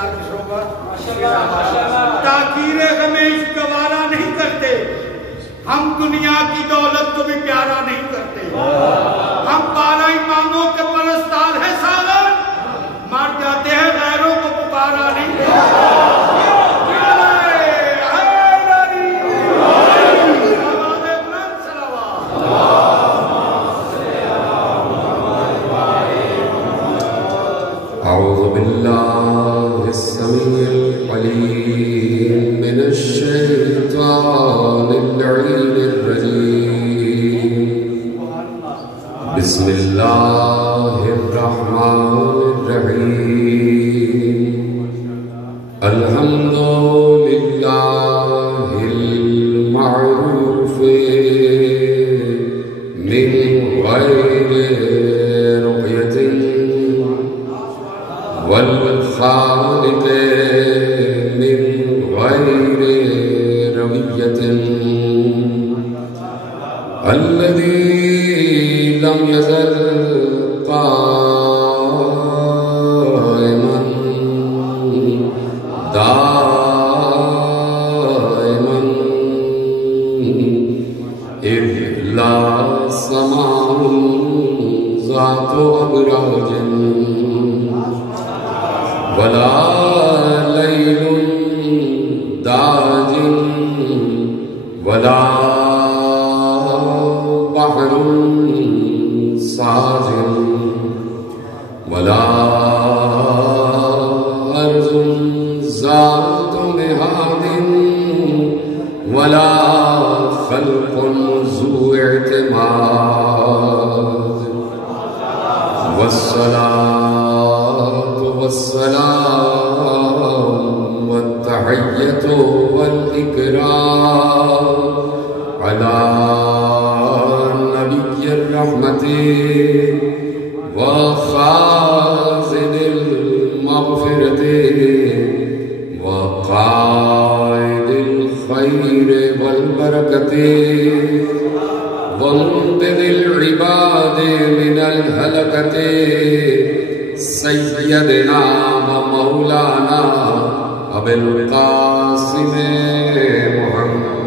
یاد ہوگا تاخیر غمیش گوارا نہیں کرتے، ہم دنیا کی دولت کو بھی پیارا نہیں کرتے، ہم 12 اماموں کے پرستار ہیں سالن، مر جاتے ہیں غیروں کو پکارا نہیں کرتے۔ أعوذ بالله السميع العليم من الشيطان اللعين الرجيم، بسم الله الرحمن الرحيم، الحمد لله المعروف من غير رؤية والخالق من غير روية، الذي لم يزل قائما دائما إذ لا سماء ذات أبراج ولا ليل داج ولا بحر ساج ولا أرض ذات مهاد ولا خلق ذو اعتماد، والصلاة والسلام والتحية والإكرام على نبي الرحمة وخازن المغفرة وقائد الخير والبركة ومنقذ العباد من الهلكة، سيدنا ومولانا أبي القاسم محمد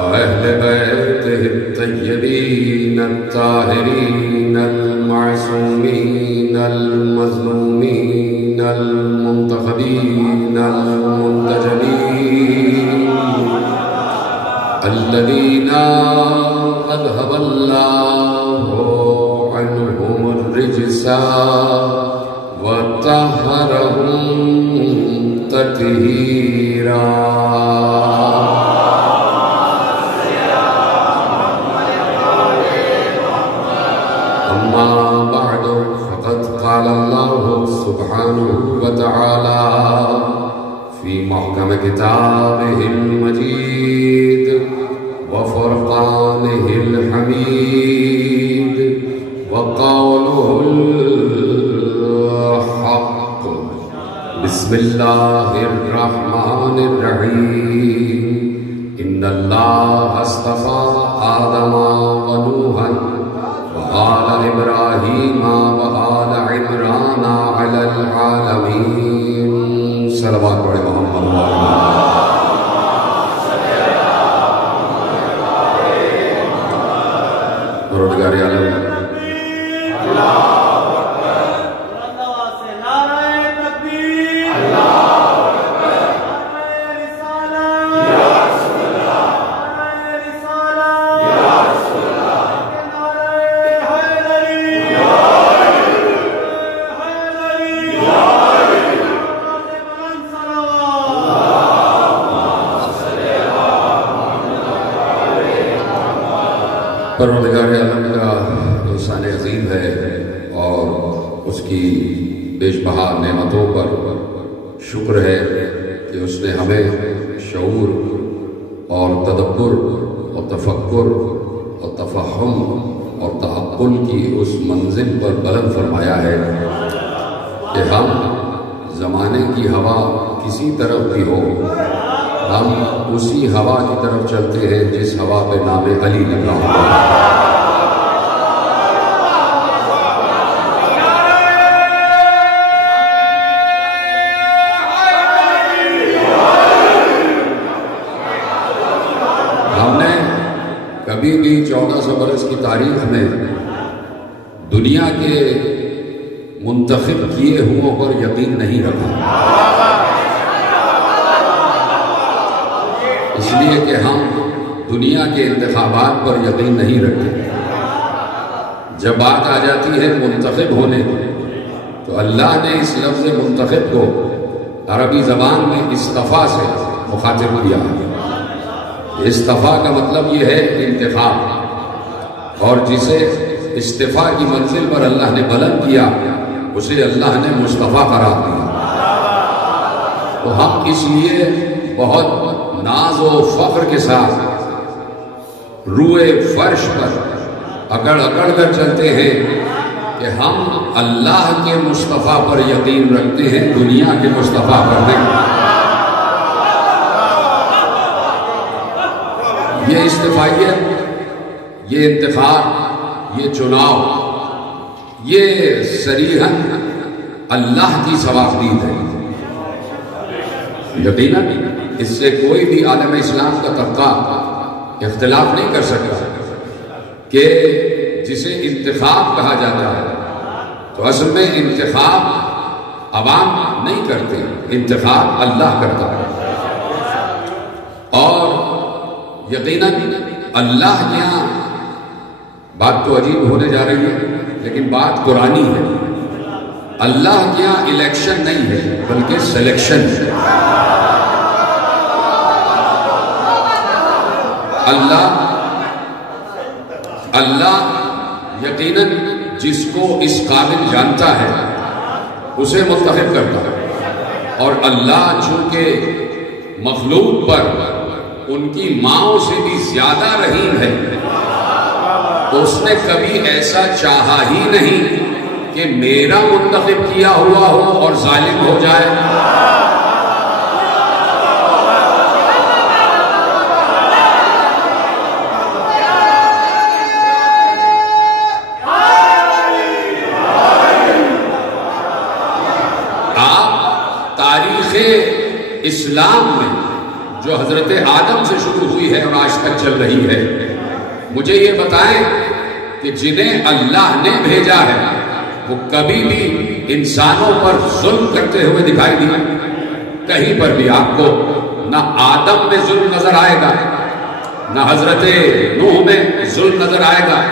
وأهل بيته الطيبين الطاهرين المعصومين المظلومين المنتخبين المنتجبين، الذين أذهب الله عنهم الرجس وطهرهم تطهيرا. أما بعد، فقد قال الله سبحانه وتعالى في محكم كتابه المجيد وفرقانه الحميد وقوله الحق، بسم الله الرحمن الرحيم، إن الله اصطفى آدم ونوحا وآل إبراهيم وآل عمران على العالمين. صلوات بڑے محمد پروردگار عالم پروردگار عالم کا احسان عظیم ہے اور اس کی بیش بہا نعمتوں پر شکر ہے کہ اس نے ہمیں شعور اور تدبر اور تفکر اور تفہم اور تعقل کی اس منزل پر بلند فرمایا ہے کہ ہم زمانے کی ہوا کسی طرف بھی ہو، ہم اسی ہوا کی طرف چلتے ہیں جس ہوا پہ نام علی لگا ہوا ہے۔ 1400 برس کی تاریخ میں دنیا کے منتخب کیے ہوں پر یقین نہیں رکھا، اس لیے کہ ہم دنیا کے انتخابات پر یقین نہیں رکھتے۔ جب بات آ جاتی ہے منتخب ہونے کی تو اللہ نے اس لفظ منتخب کو عربی زبان میں اصطفیٰ سے مخاطب کیا۔ اصطفیٰ کا مطلب یہ ہے انتخاب، اور جسے استفاء کی منزل پر اللہ نے بلند کیا اسے اللہ نے مصطفیٰ قرار دیا۔ تو ہم اس لیے بہت ناز و فخر کے ساتھ روئے فرش پر اکڑ کر چلتے ہیں کہ ہم اللہ کے مصطفیٰ پر یقین رکھتے ہیں، دنیا کے مصطفیٰ پر نہیں۔ یہ استفائیت، یہ انتخاب، یہ چناؤ، یہ صریحاً اللہ کی ثوابدید ہے۔ یقیناً اس سے کوئی بھی عالم اسلام کا طبقہ اختلاف نہیں کر سکتا کہ جسے انتخاب کہا جاتا ہے تو اصل میں انتخاب عوام نہیں کرتے، انتخاب اللہ کرتا ہے۔ اور یقیناً اللہ کے یہاں بات تو عجیب ہونے جا رہی ہے لیکن بات قرآنی ہے۔ اللہ کے یہاں الیکشن نہیں ہے بلکہ سلیکشن ہے۔ اللہ یقیناً جس کو اس قابل جانتا ہے اسے منتخب کرتا ہے، اور اللہ چونکہ مخلوق پر ان کی ماؤں سے بھی زیادہ رحیم ہے تو اس نے کبھی ایسا چاہا ہی نہیں کہ میرا منتخب کیا ہوا ہو اور ظالم ہو جائے۔ اسلام میں جو حضرت آدم سے شروع ہوئی ہے اور آج تک چل رہی ہے، مجھے یہ بتائیں کہ جنہیں اللہ نے بھیجا ہے وہ کبھی بھی انسانوں پر ظلم کرتے ہوئے دکھائی دیا؟ کہیں پر بھی آپ کو نہ آدم میں ظلم نظر آئے گا، نہ حضرت نوح میں ظلم نظر آئے گا،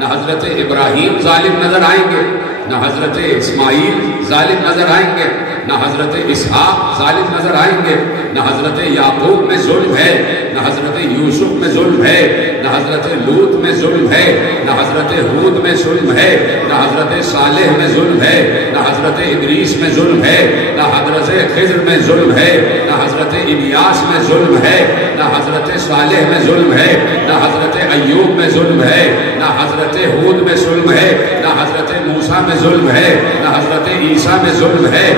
نہ حضرت ابراہیم ظالم نظر آئیں گے، نہ حضرت اسماعیل ظالم نظر آئیں گے، نہ حضرت اسحاق ظالم نظر آئیں گے، نہ حضرت یعقوب میں ظلم ہے، نہ حضرت یوسف میں ظلم ہے، نہ حضرت لوط میں ظلم ہے، نہ حضرت ہود میں ظلم ہے، نہ حضرت صالح میں ظلم ہے، نہ حضرت ادریس میں ظلم ہے، نہ حضرت خضر میں ظلم ہے، نہ حضرت الیاس میں ظلم ہے، نہ حضرت صالح میں ظلم ہے، نہ حضرت ایوب میں ظلم ہے، نہ حضرت ہود میں ظلم ہے، نہ حضرت موسیٰ میں ظلم ہے، نہ حضرت عیسیٰ میں ظلم ہے۔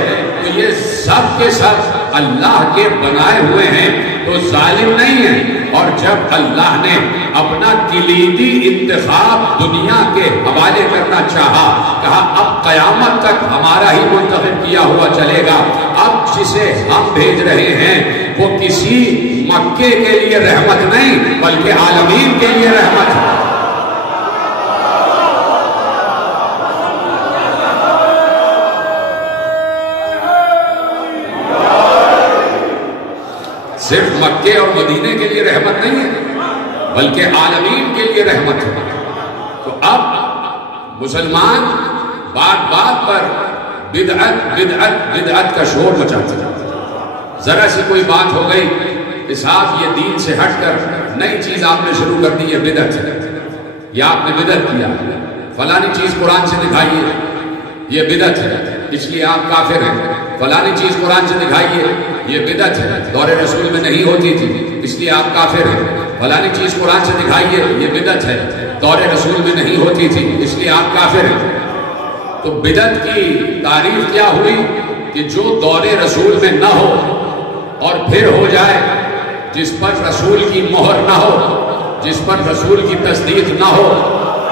تو یہ سب کے سب اللہ کے بنائے ہوئے ہیں تو ظالم نہیں ہیں۔ اور جب اللہ نے اپنا کلیدی انتخاب دنیا کے حوالے کرنا چاہا، کہا اب قیامت تک ہمارا ہی منتخب کیا ہوا چلے گا، اب جسے ہم بھیج رہے ہیں وہ کسی مکے کے لیے رحمت نہیں بلکہ عالمین کے لیے رحمت ہے۔ صرف مکے اور مدینے کے لیے رحمت نہیں ہے بلکہ عالمین کے لیے رحمت ہے۔ تو اب مسلمان بات بات پر بدعت بدعت بدعت کا شور مچاتے ہیں۔ ذرا سی کوئی بات ہو گئی کہ صاحب یہ دین سے ہٹ کر نئی چیز آپ نے شروع کر دی، یہ بدعت ہے، یا آپ نے بدعت کیا، فلانی چیز قرآن سے دکھائیے یہ بدعت ہے اس لیے آپ کافر ہیں، فلانی چیز قرآن سے دکھائیے یہ بدعت ہے دور رسول میں نہیں ہوتی تھی اس لیے آپ کافر ہیں، فلانی چیز قرآن سے دکھائیے یہ بدعت ہے دور رسول میں نہیں ہوتی تھی اس لیے آپ کافر ہیں۔ تو بدعت کی تعریف کیا ہوئی کہ جو دور رسول میں نہ ہو اور پھر ہو جائے، جس پر رسول کی مہر نہ ہو، جس پر رسول کی تصدیق نہ ہو،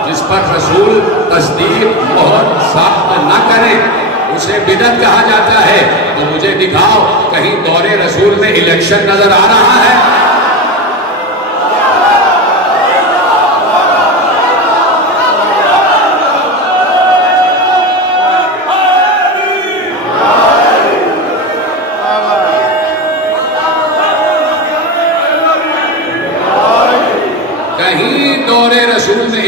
جس پر رسول تصدیق مہر ثابت نہ کرے اسے بدعت کہا جاتا ہے۔ تو مجھے دکھاؤ کہیں دور رسول میں الیکشن نظر آ رہا ہے؟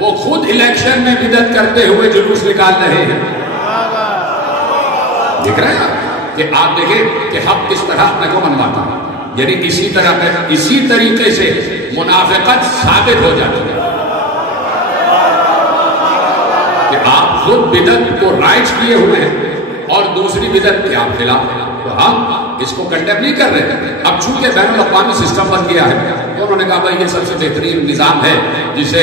وہ خود الیکشن میں بدعت کرتے ہوئے جلوس نکال رہے ہیں. دیکھ رہے ہیں کہ آپ دیکھیں کہ حق کس طرح اپنے کو منواتا ہے. یعنی اسی طریقے سے منافقت ثابت ہو جاتی ہے کہ آپ خود بدعت کو رائٹ کیے ہوئے ہیں اور دوسری بدعت کے آپ خلاف ہیں. تو ہم اس کو کنڈیم نہیں کر رہے. اب چونکہ بین الاقوامی سسٹم بن گیا ہے تو انہوں نے کہا بھائی یہ سب سے بہترین نظام ہے جسے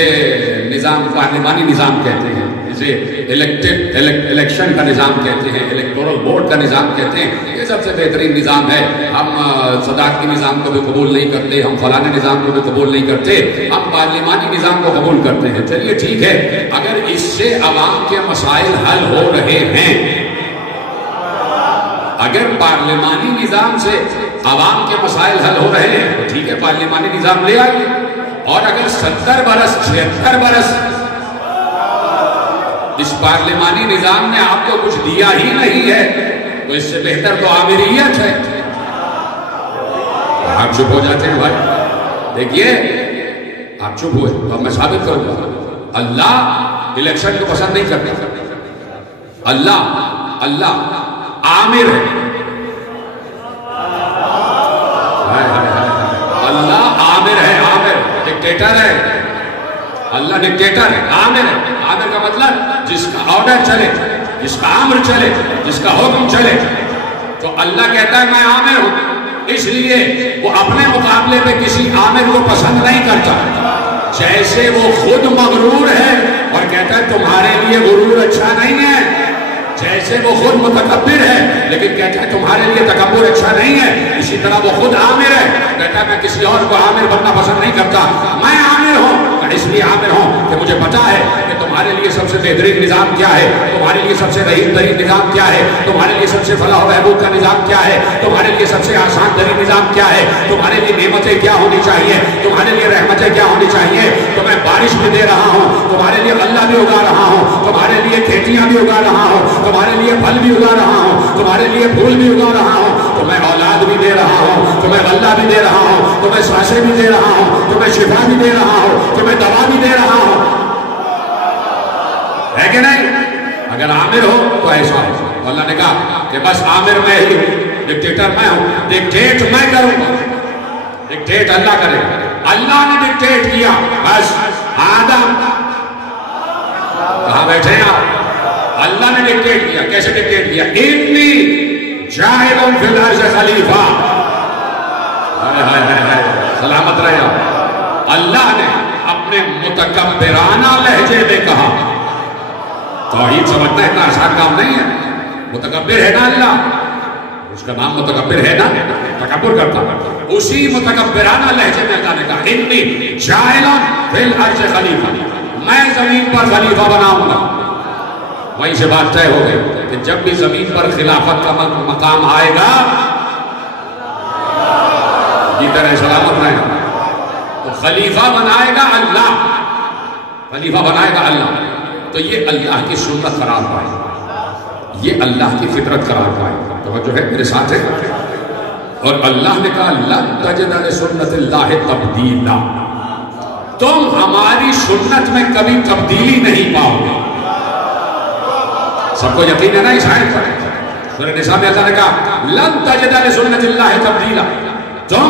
نظام پارلیمانی نظام کہتے ہیں, جسے الیکشن کا نظام کہتے ہیں, الیکٹورل بورڈ کا نظام کہتے ہیں, یہ سب سے بہترین نظام ہے. ہم صدارتی نظام کو بھی قبول نہیں کرتے, ہم فلانے نظام کو بھی قبول نہیں کرتے, ہم پارلیمانی نظام کو قبول کرتے ہیں. چلیے ٹھیک ہے, اگر اس سے عوام کے مسائل حل ہو رہے ہیں, اگر پارلیمانی نظام سے عوام کے مسائل حل ہو رہے ہیں تو ٹھیک ہے, پارلیمانی نظام لے آئیے. اور اگر 70 برس 76 برس اس پارلیمانی نظام نے آپ کو کچھ دیا ہی نہیں ہے تو اس سے بہتر تو آمریت ہے. آپ چپ ہو جاتے ہیں بھائی. دیکھیے آپ چپ ہوئے تو میں ثابت کروں گا اللہ الیکشن کو پسند نہیں کرتا. اللہ عامر ہے. اللہ عامر ہے, عامر ڈکٹیٹر ہے. اللہ ڈکٹیٹر ہے, عامر ہے. عامر کا مطلب جس کا آرڈر چلے, جس کا امر چلے, جس کا حکم چلے. تو اللہ کہتا ہے میں عامر ہوں, اس لیے وہ اپنے مقابلے پہ کسی عامر کو پسند نہیں کرتا. جیسے وہ خود مغرور ہے اور کہتا ہے تمہارے لیے غرور اچھا نہیں ہے, جیسے وہ خود متکبر ہے لیکن کہتا ہے تمہارے لیے تکبر اچھا نہیں ہے, اسی طرح وہ خود عامر ہے, کہتا ہے میں کسی اور کو عامر بننا پسند نہیں کرتا. میں عامر ہوں اس لیے عامر ہوں کہ مجھے پتا ہے کہ تمہارے لیے سب سے بہترین نظام کیا ہے, تمہارے لیے سب سے رحیم ترین نظام کیا ہے, تمہارے لیے سب سے فلاح و بہبود کا نظام کیا ہے, تمہارے لیے سب سے آسان ترین نظام کیا ہے, تمہارے لیے نعمتیں کیا ہونی چاہیے, تمہارے لیے رحمتیں کیا ہونی چاہیے. تو میں بارش بھی دے رہا ہوں, تمہارے لیے غلہ بھی اگا رہا ہوں, تمہارے لیے کھیتیاں بھی اگا رہا ہوں, تمہارے لیے پھل بھی اگا رہا ہوں, تمہارے لیے پھول بھی اگا رہا ہوں, تمہیں اولاد بھی دے رہا ہوں, تمہیں غلہ بھی دے رہا ہوں, تمہیں سانسیں بھی دے رہا ہوں, تمہیں شفا بھی دے رہا ہوں, تمہیں دوا بھی دے رہا ہوں. ہے کہ نہیں؟ اگر عامر ہو تو ایسا ہو. اللہ نے کہا کہ بس عامر میں ہی ہوں, ڈکٹیٹر میں ہوں, ڈکٹیٹ میں کروں گا. ڈکٹیٹ اللہ کرے گا. اللہ نے ڈکٹیٹ کیا, بس آدم کہاں بیٹھے ہیں آپ؟ اللہ نے ڈکٹیٹ کیا. کیسے ڈکٹیٹ کیا؟ انی جاعل فی الارض خلیفہ. سلامت رہے آپ. اللہ نے اپنے متکبرانہ لہجے میں کہا. توحید سمجھنا اتنا آسان کام نہیں ہے. متکبر ہے نا اللہ, اس کا نام متکبر ہے نا, تکبر کرتا. اسی متکبرانہ لہجے میں اللہ نے کہا انی جاعل فی الارض خلیفہ, میں زمین پر خلیفہ بناؤں گا. وہیں سے بات طے ہو گئی کہ جب بھی زمین پر خلافت کا مقام آئے گا کی طرح سلامت رہے گا. تو خلیفہ بنائے گا اللہ, خلیفہ بنائے گا اللہ. تو یہ اللہ کی سنت قرار پائے, یہ اللہ کی فطرت قرار پائے. توجہ ہے میرے ساتھ ہے. اور اللہ نے کہا لن تجد لسنت اللہ تبدیلا, تم ہماری سنت میں کبھی تبدیلی نہیں پاؤ گے. سب کو یقین ہے نا اس آیت پر؟ سورہ نساء میں اللہ نے کہا لن تجد لسنت اللہ تبدیلا, تم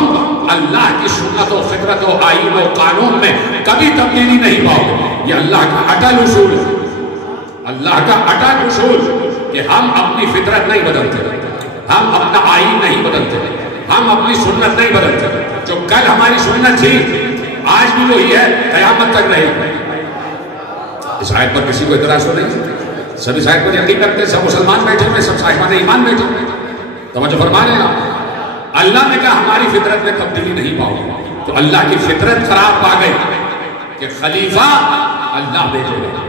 اللہ کی سنت و فطرت و آئین و قانون میں کبھی تبدیلی نہیں پاؤ گے. یہ اللہ کا اٹل اصول ہے, اللہ کا اٹل اصول کہ ہم اپنی فطرت نہیں بدلتے, ہم اپنا آئین نہیں بدلتے, ہم اپنی سنت نہیں بدلتے. جو کل ہماری سنت تھی آج بھی وہی ہے, قیامت تک رہے گی. اس آیت پر کسی کو اعتراض تو نہیں؟ سب اس آیت پر یقین کرتے ہیں, سب مسلمان بیٹھے ہوئے, سب صاحبان ایمان بیٹھے ہوئے. توجہ فرما رہے ہیں آپ. اللہ نے کہا ہماری فطرت میں تبدیلی نہیں پاؤ گی. تو اللہ کی فطرت خراب پا گئی کہ خلیفہ اللہ بھیجے گا.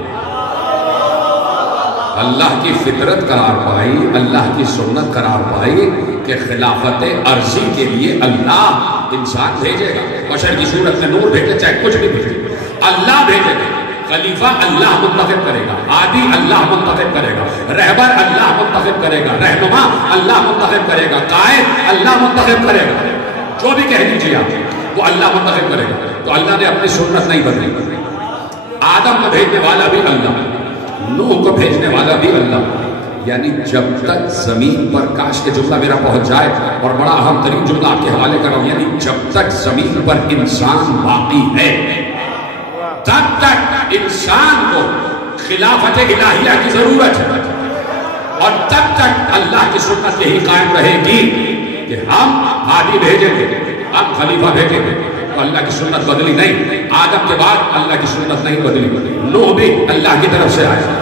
اللہ کی فطرت قرار پائی, اللہ کی سنت قرار پائی کہ خلافت عرضی کے لیے اللہ انسان بھیجے گا. بشر کی صورت میں نور بھیجے, چاہے کچھ بھی بھیجے, اللہ بھیجے گا. خلیفہ اللہ منتخب کرے گا, عادی اللہ منتخب کرے گا, رہبر اللہ منتخب کرے گا, رہنما اللہ منتخب کرے گا, قائد اللہ منتخب کرے گا. جو بھی کہہ لیجیے آپ, وہ اللہ منتخب کرے گا. تو اللہ نے اپنی سنت نہیں بدلی, آدم کو بھیجنے والا بھی اللہ، نوح کو بھیجنے والا بھی اللہ. یعنی جب تک زمین پر، کاش کے جملہ میرا پہنچ جائے، اور بڑا اہم ترین جملہ آپ کے حوالے کر رہا ہوں، یعنی جب تک زمین پر انسان باقی ہے تب تک انسان کو خلافت الہیہ کی ضرورت ہے، اور تب تک اللہ کی سنت یہی قائم رہے گی کہ ہم ہادی بھیجیں گے، ہم خلیفہ بھیجیں گے. تو اللہ کی سنت بدلی نہیں. آدم کے بعد اللہ کی سنت نہیں بدلی. نوح بھی اللہ کی طرف سے آیا،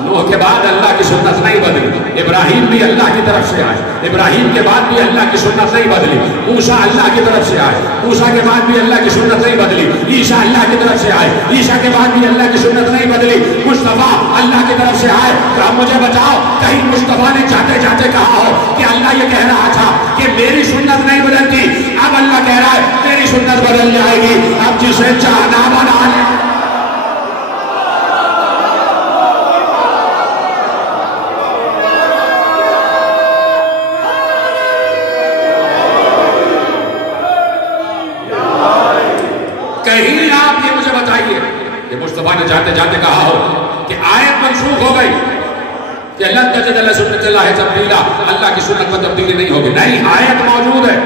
نوح کے بعد اللہ کی سنت نہیں بدلی. ابراہیم بھی اللہ کی طرف سے آئے، ابراہیم کے بعد بھی اللہ کی سنت نہیں بدلی. موسیٰ اللہ کی طرف سے آئے، موسیٰ کے بعد بھی اللہ کی سنت نہیں بدلی. عیسیٰ اللہ کی طرف سے آئے، عیسیٰ کے بعد بھی اللہ کی سنت نہیں بدلی. مصطفیٰ اللہ کی طرف سے آئے. تو اب مجھے بتاؤ، کہیں مصطفیٰ نے جاتے جاتے کہا ہو کہ اللہ یہ کہہ رہا تھا کہ میری سنت نہیں بدلتی، اب اللہ کہہ رہا ہے میری سنت بدل جائے گی، اب جسے چاہنا بنا لے. کہیں آپ یہ مجھے بتائیے کہ مصطفیٰ نے جاتے جاتے کہا ہو کہ آیت منسوخ ہو گئی کہ اللہ تجد اللہ سنت اللہ تبدیلا، اللہ کی سنت میں تبدیلی نہیں ہوگی. نہیں، آیت موجود ہے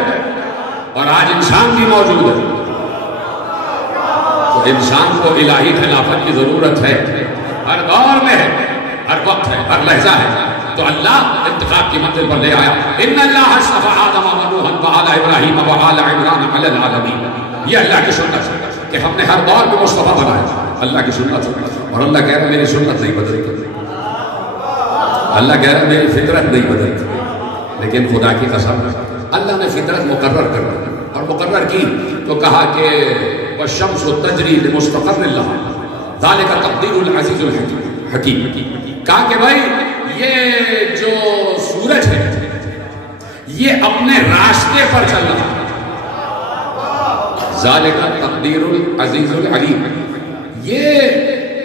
اور آج انسان بھی موجود ہے. تو انسان کو الہی خلافت کی ضرورت ہے، ہر دور میں ہے، ہر وقت ہے، ہر لحظہ ہے. تو اللہ انتخاب کی منزل پر لے آیا. ان اللہ اصطفى آدم ونوحا وآل ابراہیم وآل عمران علی العالمین. یہ اللہ کی سنت ہے کہ ہم نے ہر دور میں مصطفیٰ بنایا، اللہ کی سنت ہے. اور اللہ کہہ رہا ہے میری سنت نہیں بدلتی، اللہ کہہ رہا ہے میری فطرت نہیں بدلتی. لیکن خدا کی قسم اللہ نے فطرت مقرر کر دی، اور مقرر کی تو کہا کہ والشمس تجری لمستقر لها ذلك تقدیر العزیز الحکیم. کہا کہ بھائی یہ جو سورج ہے یہ اپنے راستے پر چل رہا ہے، ذالک تقدیر العزیز العلیم. یہ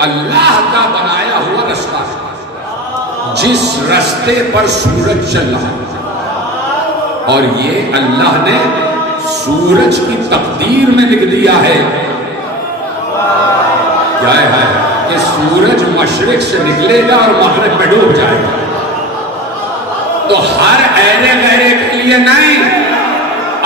اللہ کا بنایا ہوا رستہ ہے جس رستے پر سورج چل رہا ہے، اور یہ اللہ نے سورج کی تقدیر میں لکھ دیا ہے. کیا ہے کہ سورج مشرق سے نکلے گا اور مغرب میں ڈوب جائے گا. تو ہر ایرے غیرے کے لیے نہیں،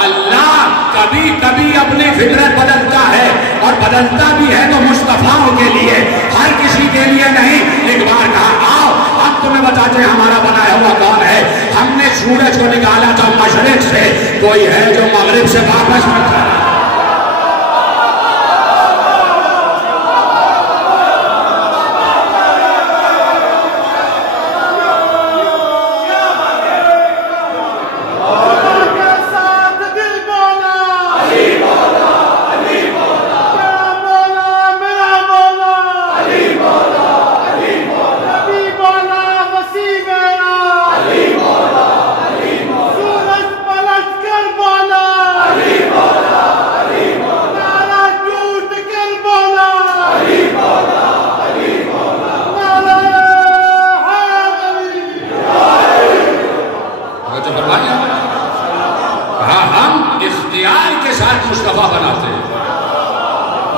اللہ کبھی کبھی اپنی فطرت بدلتا ہے، اور بدلتا بھی ہے تو مصطفیٰ کے لیے، ہر کسی کے لیے نہیں. ایک بار کہا آؤ ہم تمہیں بتاتے ہیں ہمارا بنایا ہوا کون ہے. ہم نے سورج کو نکالا تھا مشرق سے، کوئی ہے جو مغرب سے واپس پڑتا ہے.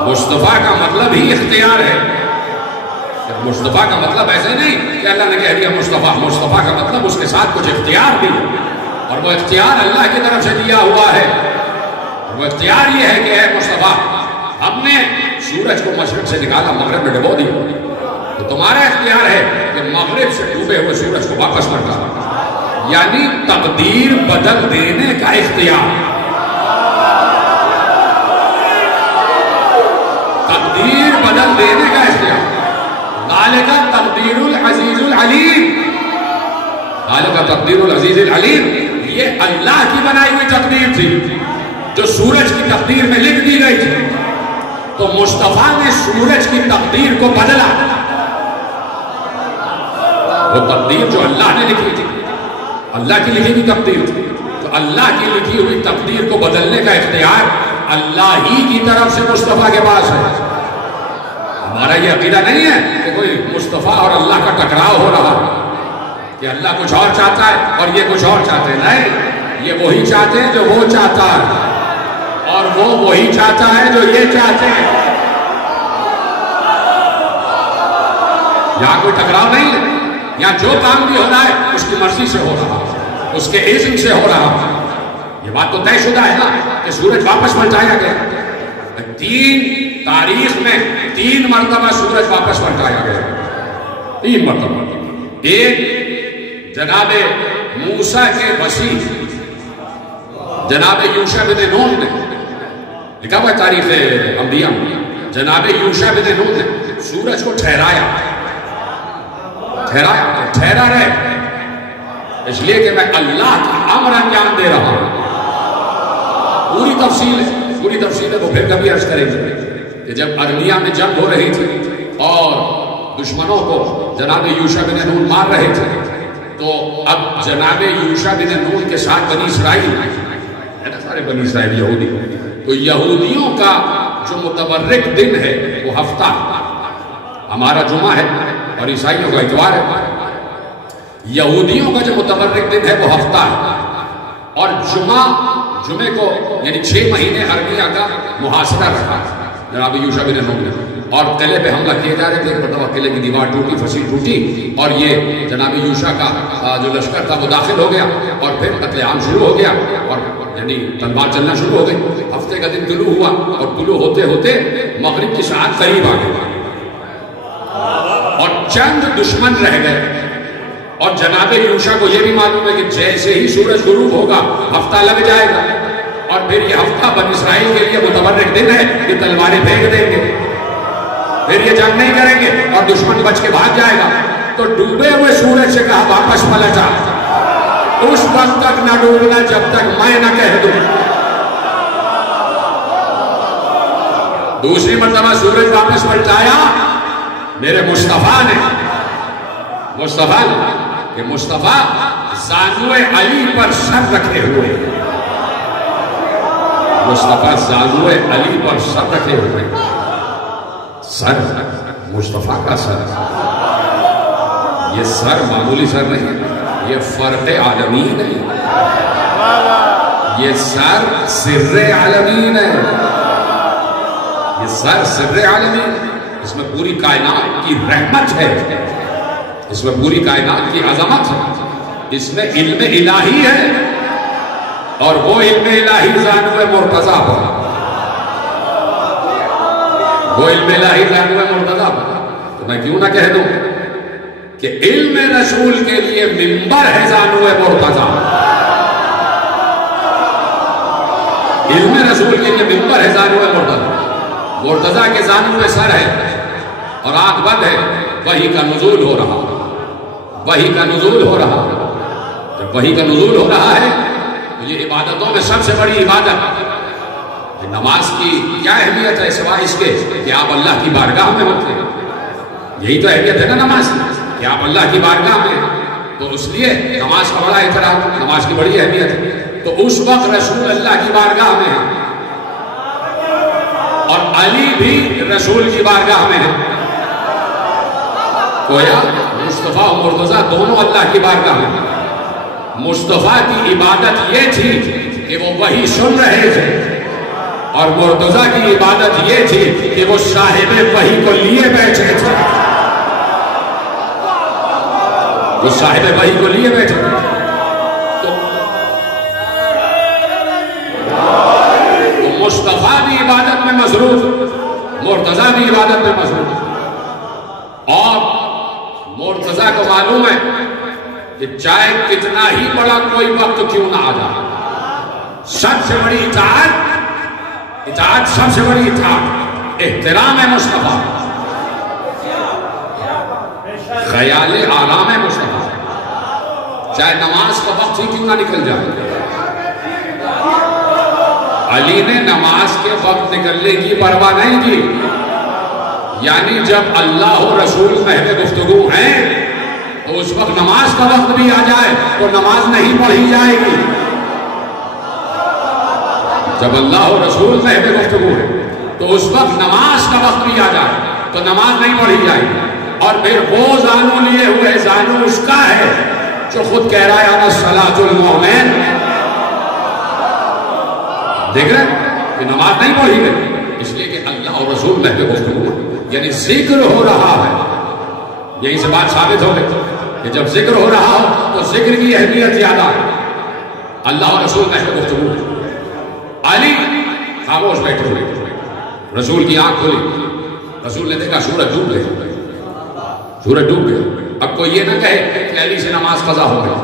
مصطفیٰ کا مطلب ہی اختیار ہے. مصطفیٰ کا مطلب ایسے نہیں کہ اللہ نے کہہ دیا مصطفیٰ. مصطفیٰ کا مطلب اس کے ساتھ کچھ اختیار بھی ہے، اور وہ اختیار اللہ کی طرف سے دیا ہوا ہے. وہ اختیار یہ ہے کہ اے مصطفیٰ ہم نے سورج کو مشرق سے نکالا، مغرب میں ڈبو دیا، تو تمہارا اختیار ہے کہ مغرب سے ڈوبے ہوئے سورج کو واپس پلٹا. یعنی تقدیر بدل دینے کا اختیار، تقدیر بدل دینے کا اختیار. ذالک تقدیر العزیز العلیم، ذالک تقدیر العزیز العلیم. یہ اللہ کی بنائی ہوئی تقدیر تھی جو سورج کی تقدیر میں لکھ دی گئی تھی. تو مصطفیٰ نے سورج کی تقدیر کو بدلا. وہ تقدیر جو اللہ نے لکھی تھی، اللہ کی لکھی ہوئی تقدیر تھی، تو اللہ کی لکھی ہوئی تقدیر کو بدلنے کا اختیار اللہ ہی کی طرف سے مصطفیٰ کے پاس ہے. ہمارا یہ عقیدہ نہیں ہے کہ کوئی مصطفیٰ اور اللہ کا ٹکراؤ ہو رہا کہ اللہ کچھ اور چاہتا ہے اور یہ کچھ اور چاہتے ہیں. نہیں، یہ وہی چاہتے ہیں جو وہ چاہتا ہے، اور وہ وہی چاہتا ہے جو یہ چاہتے ہیں. یہاں کوئی ٹکراؤ نہیں ہے. یہاں جو کام بھی ہو رہا ہے اس کی مرضی سے ہو رہا ہے, اس کے اذن سے ہو رہا ہے. یہ بات تو طے شدہ ہے نا کہ سورج واپس پلٹایا گیا. 3 تاریخ میں 3 مرتبہ سورج واپس پلٹایا گیا. 3 مرتبہ. ایک جناب موسیٰ کے وسیع جناب یوشع بن نون نے لکھا ہوا ہے تاریخ انبیاء میں, جناب یوشع بن نون نے سورج کو ٹھہرایا. ٹھہرا رہے اس لیے کہ میں اللہ کا امر انجام دے رہا ہوں. پوری تفصیل ہے تو پھر کبھی عرض کریں گے کہ جب ارمیہ میں جنگ ہو رہی تھی اور دشمنوں کو جناب یوشع بن نون مار رہے تھے, تو اب جناب یوشع بن نون کے ساتھ بنی اسرائیل ہے نا, سارے بنی اسرائیل یہودی, تو یہودیوں کا جو متبرک دن ہے وہ ہفتہ ہے. ہمارا جمعہ ہے اور عیسائیوں کا اتوار ہے. یہودیوں کا جو متبرک دن ہے وہ ہفتہ ہے, اور جمعے کو یعنی 6 مہینے ارمیہ کا محاصرہ رکھا جناب یوشع بن نون نے, اور قلعے پہ حملہ کیے جا رہے تھے. ایک مرتبہ قلعے کی دیوار ٹوٹی, فصیل ٹوٹی, اور یہ جناب یوشع کا جو لشکر تھا وہ داخل ہو گیا, اور پھر قتل عام شروع ہو گیا, اور یعنی تلوار چلنا شروع ہو گئی. ہفتے کا دن طلوع ہوا, اور طلوع ہوتے ہوتے مغرب کی ساعت قریب آ گئی, اور چند دشمن رہ گئے. اور جناب یوشع کو یہ بھی معلوم ہے کہ جیسے ہی سورج غروب ہوگا ہفتہ لگ جائے گا, اور پھر یہ ہفتہ بنی اسرائیل کے لیے متبرک دن ہے, یہ تلواریں پھینک دیں گے, پھر یہ جنگ نہیں کریں گے اور دشمن بچ کے بھاگ جائے گا. تو ڈوبے ہوئے سورج سے کہا واپس پلٹا, اس وقت تک نہ ڈوبنا جب تک میں نہ کہہ دوں. دوسری مرتبہ سورج واپس پلٹایا میرے مصطفیٰ نے کہ مصطفیٰ زانوِ علی پر سر رکھے ہوئے, مصطفیٰ زانوِ علی پر سر رکھے ہوئے. سر مصطفیٰ کا سر, یہ سر معمولی سر نہیں, یہ فرق عالمین ہے, یہ سر سر عالمین ہے, یہ سر سر عالمین. اس میں پوری کائنات کی رحمت ہے, اس میں پوری کائنات کی عظمت ہے, اس میں علم الہی ہے, اور وہ علم الہی زانوِ مرتضیٰ پر, وہ علم الہی زانوِ مرتضیٰ پر. تو میں کیوں نہ کہہ دوں کہ علم رسول کے لیے منبر ہے زانوِ مرتضیٰ, علم رسول کے لیے منبر ہے زانوِ مرتضیٰ. مرتضیٰ کے زانو میں سر ہے اور آنکھ بند ہے, وحی کا نزول ہو رہا, وحی کا نزول ہو رہا. جب وحی کا نزول ہو رہا ہے تو یہ عبادتوں میں سب سے بڑی عبادت نماز کی کیا اہمیت ہے سوائے اس کے کہ آپ اللہ کی بارگاہ میں ہوتے ہیں. یہی تو اہمیت ہے نا نماز کی, کہ آپ اللہ کی بارگاہ میں, تو اس لیے نماز کا بڑا احترام, نماز کی بڑی اہمیت ہے. تو اس وقت رسول اللہ کی بارگاہ میں ہے, اور علی بھی رسول کی بارگاہ میں ہے. گویا مصطفیٰ و مرتضیٰ دونوں اللہ کی بارگاہ میں. مصطفیٰ کی عبادت یہ تھی کہ وہ وحی سن رہے تھے, اور مرتضیٰ کی عبادت یہ تھی کہ وہ صاحب وحی کو لیے بیٹھے تھے, وہ صاحب وحی کو لیے بیٹھے تھے. تو مصطفیٰ بھی عبادت میں مصروف, مرتضیٰ بھی عبادت میں مصروف. اور مرتضیٰ کو معلوم ہے کہ چاہے کتنا ہی بڑا کوئی وقت کیوں نہ آ جائے, سب سے بڑی اطاعت سب سے بڑی اطاعت احترام ہے مصطفیٰ, خیال آرام ہے مصطفیٰ, چاہے نماز کا وقت ہی کیوں نہ نکل جائے. علی نے نماز کے وقت نکلنے کی پرواہ نہیں کی, یعنی جب اللہ و رسول محض گفتگو ہیں تو اس وقت نماز کا وقت بھی آ جائے تو نماز نہیں پڑھی جائے گی. جب اللہ و رسول محض گفتگو ہے تو اس وقت نماز کا وقت بھی آ جائے تو نماز نہیں پڑھی جائے گی. اور پھر وہ زانو لیے ہوئے, زانو اس کا ہے جو خود کہہ رہا ہے الصلاۃ المؤمن. دیکھ رہے کہ نماز نہیں پڑھی گئی, اس لیے کہ اللہ اور رسول محض گفتگو ہے, یعنی ذکر ہو رہا ہے, یہی سے بات ثابت ہو گئی کہ جب ذکر ہو رہا ہو تو ذکر کی اہمیت زیادہ ہے. اللہ اور رسول کا گفتگو. علی خاموش بیٹھے ہوئے, رسول کی آنکھ کھلی, رسول نے دیکھا سورج ڈوب گیا, سورج ڈوب گیا. اب کوئی یہ نہ کہے کہ علی سے نماز قضا ہو گئی.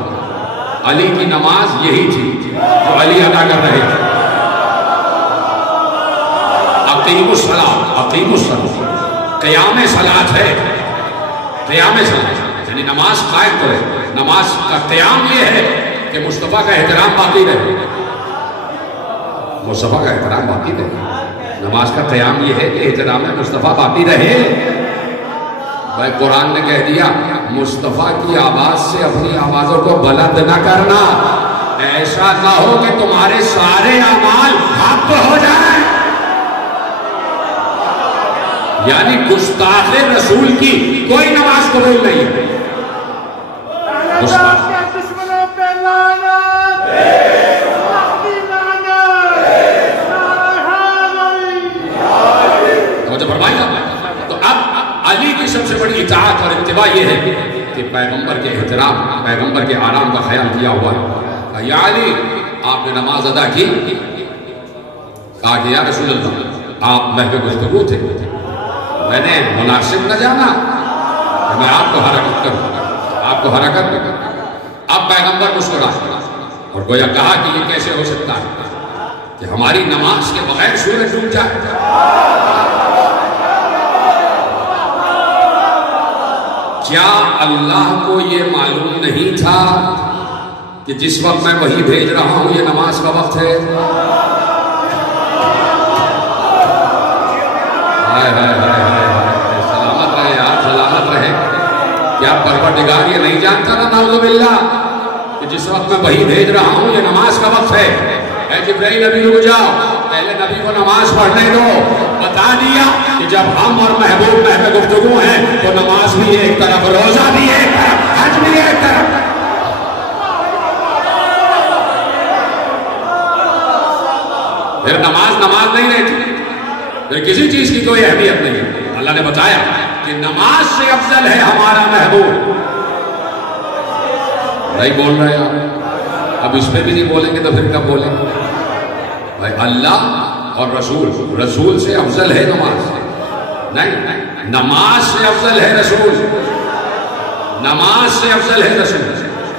علی کی نماز یہی تھی جو علی ادا کر رہے تھے. اقیم الصلاۃ, اقیم الصلاۃ, قیام صلاۃ ہے, قیام صلاۃ یعنی نماز قائم کرے. نماز کا قیام یہ ہے کہ مصطفیٰ کا احترام باقی رہے, مصطفیٰ کا احترام باقی رہے. نماز کا قیام یہ ہے کہ احترام مصطفیٰ باقی رہے. بھائی قرآن نے کہہ دیا مصطفیٰ کی آواز سے اپنی آوازوں کو بلند نہ کرنا, ایسا نہ ہو کہ تمہارے سارے اعمال حق ہو جائیں. یعنی گستاخ رسول کی کوئی نماز قبول نہیں ہے. تو اب علی کی سب سے بڑی اطاعت اور اتباع یہ ہے کہ پیغمبر کے احترام, پیغمبر کے آرام کا خیال کیا ہوا ہے. یا علی آپ نے نماز ادا کی, کہا کہ یا رسول اللہ آپ محو گفتگو تھے, میں نے مناسب نہ جانا کہ میں آپ کو حرکت کروں, آپ کو حرکت کروں. اب پیغمبر مسکرایا اور گویا کہا کہ یہ کیسے ہو سکتا ہے کہ ہماری نماز کے بغیر سورج ڈوب جائے. کیا اللہ کو یہ معلوم نہیں تھا کہ جس وقت میں وہی بھیج رہا ہوں یہ نماز کا وقت ہے؟ سلامت رہے آپ, سلامت رہے. کیا پروردگار یہ نہیں جانتا نا نعوذ باللہ کہ جس وقت میں وہی بھیج رہا ہوں یہ نماز کا وقت ہے؟ اے جبرائیل نبی رک جاؤ, پہلے نبی کو نماز پڑھنے دو. بتا دیا کہ جب ہم اور محبوب محو گفتگو ہیں تو نماز بھی ایک طرف, روزہ بھی ایک طرف, حج بھی ایک طرف. پھر نماز نماز نہیں رہتی, پھر کسی چیز کی کوئی اہمیت نہیں ہے. اللہ نے بتایا کہ نماز سے افضل ہے ہمارا محبوب. نہیں بول رہے آپ, اب اس پہ بھی نہیں بولیں گے تو پھر کب بولیں گے؟ بھائی اللہ اور رسول, رسول سے افضل ہے نماز, نہیں, نماز سے افضل ہے رسول, نماز سے افضل ہے رسول.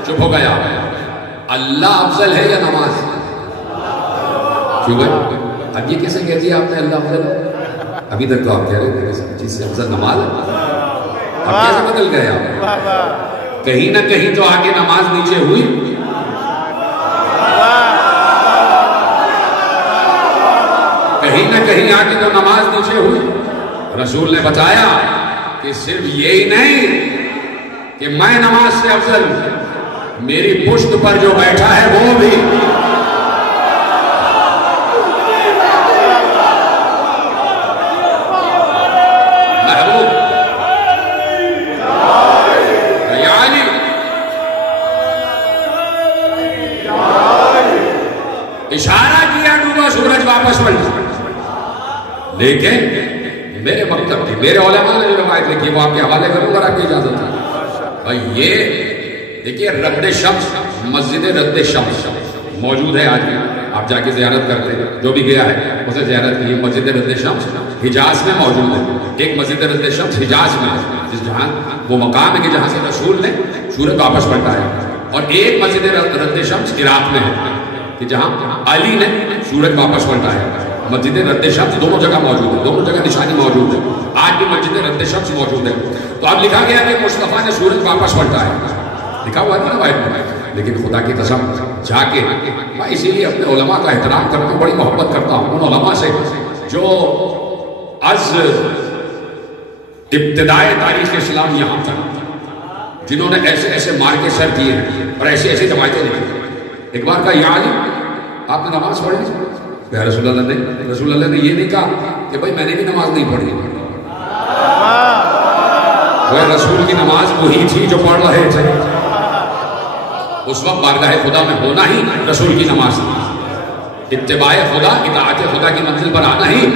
چپ ہو گیا, اللہ افضل ہے یا نماز؟ کیوں بھائی اب یہ کیسے کہہ دیا آپ نے اللہ افضل؟ ابھی تک تو آپ کہہ رہے ہیں کہ چیز سے افضل نماز ہے, اب کیسے بدل گئے آپ؟ کہیں نہ کہیں تو آگے نماز نیچے ہوئی. کہیں نہ کہیں آگے تو نماز نیچے ہوئی. رسول نے بتایا کہ صرف یہی نہیں کہ میں نماز سے افضل, میری پشت پر جو بیٹھا ہے وہ بھی. اشارہ کیا ڈوبا سورج واپس پڑ گیا. لیکن میرے مکتب کی, میرے علماء نے جو روایت لکھی وہ آپ کے حوالے کروں گا, آپ کی اجازت ہے بھائی. یہ دیکھیے رد شمس, مسجد رد شمس موجود ہے آج بھی, آپ جا کے زیارت کرتے ہیں, جو بھی گیا ہے اسے زیارت کی. مسجد رد شمس حجاز میں موجود ہے. ایک مسجد رد شمس حجاز میں, جس جہاں وہ مقام ہے کہ جہاں سے رسول نے سورج واپس پلٹایا, اور ایک مسجد رد شمس عراق میں ہے کہ جہاں علی نے سورج واپس پلٹایا. مسجد رد شمس دونوں جگہ موجود ہے, دونوں جگہ نشانی موجود ہے. آج بھی مسجد رد شمس موجود ہے. تو اب لکھا گیا کہ مصطفیٰ نے سورج واپس پلٹایا, لکھا ہوا ہے نا روایت میں. لیکن خدا کی قسم جا کے میں اسی لیے اپنے علماء کا احترام کرتا ہوں, بڑی محبت کرتا ہوں ان علماء سے جو از ابتدائے تاریخ اسلام یہاں تک جنہوں نے ایسے ایسے مار کے سر کیے اور ایسے ایسے جماعتیں لکھی. ایک بار کہا یا علی آپ نے نماز پڑھی؟ یا رسول اللہ نے, رسول اللہ نے یہ نہیں کہا کہ بھائی میں نے بھی نماز نہیں پڑھی. وہ رسول کی نماز وہی تھی جو پڑھ رہے تھے اس وقت. بارگاہ خدا میں ہونا ہی رسول کی نماز تھی. اتباع خدا, اطاعت خدا کی منزل پر آنا ہی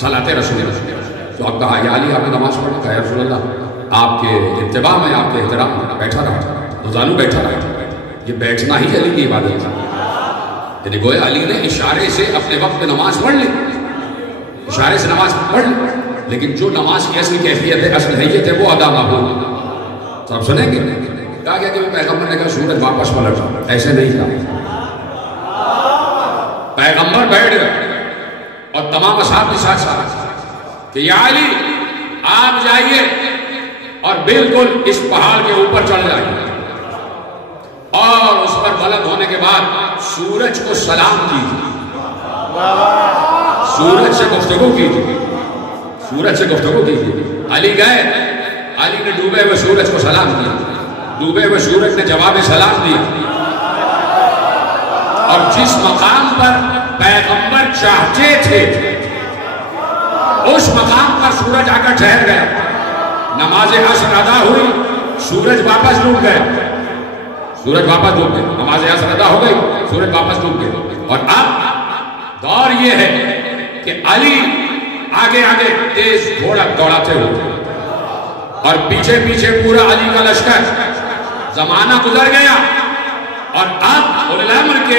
صلاۃ رسول. تو اب کہا یا علی آپ نے نماز پڑھی؟ کہا یا رسول اللہ آپ کے اتباع میں، آپ کے احترام میں بیٹھا رہا، روزانو بیٹھا رہا. یہ بیٹھنا ہی علی کی عبادت ہے. یعنی گویا علی نے اشارے سے اپنے وقت میں نماز پڑھ لی، اشارے سے نماز پڑھ لی، لیکن جو نماز کی اصل کیفیت ہے، اصل حیت ہے، وہ ادا نہ ہو. تو آپ سنیں گے کہا گیا کہ پیغمبر نے کہا سورج واپس پلٹ جاؤ. ایسے نہیں تھا. پیغمبر بیٹھ گئے اور تمام اصحاب کے ساتھ ساتھ کہ یا علی آپ جائیے اور بالکل اس پہاڑ کے اوپر چڑھ جائیے اور اس پر بلند ہونے کے بعد سورج کو سلام کیجیے، سورج سے گفتگو کیجیے، سورج سے گفتگو کیجیے. علی گئے، علی نے ڈوبے ہوئے سورج کو سلام کیا، ڈوبے ہوئے سورج نے جواب سلام دیا. اور جس مقام پر پیغمبر چاہتے تھے اس مقام پر سورج آ کر ٹھہر گیا. نماز عصر ادا ہوئی، سورج واپس ڈوب گیا، سورج واپس ڈوب گیا. نماز عصر ادا ہو گئی، سورج واپس ڈوب گیا. اور اب دور یہ ہے کہ علی آگے آگے تیز گھوڑا دوڑاتے ہوئے اور پیچھے پیچھے پورا علی کا لشکر. زمانہ گزر گیا اور اب اولی الامر کے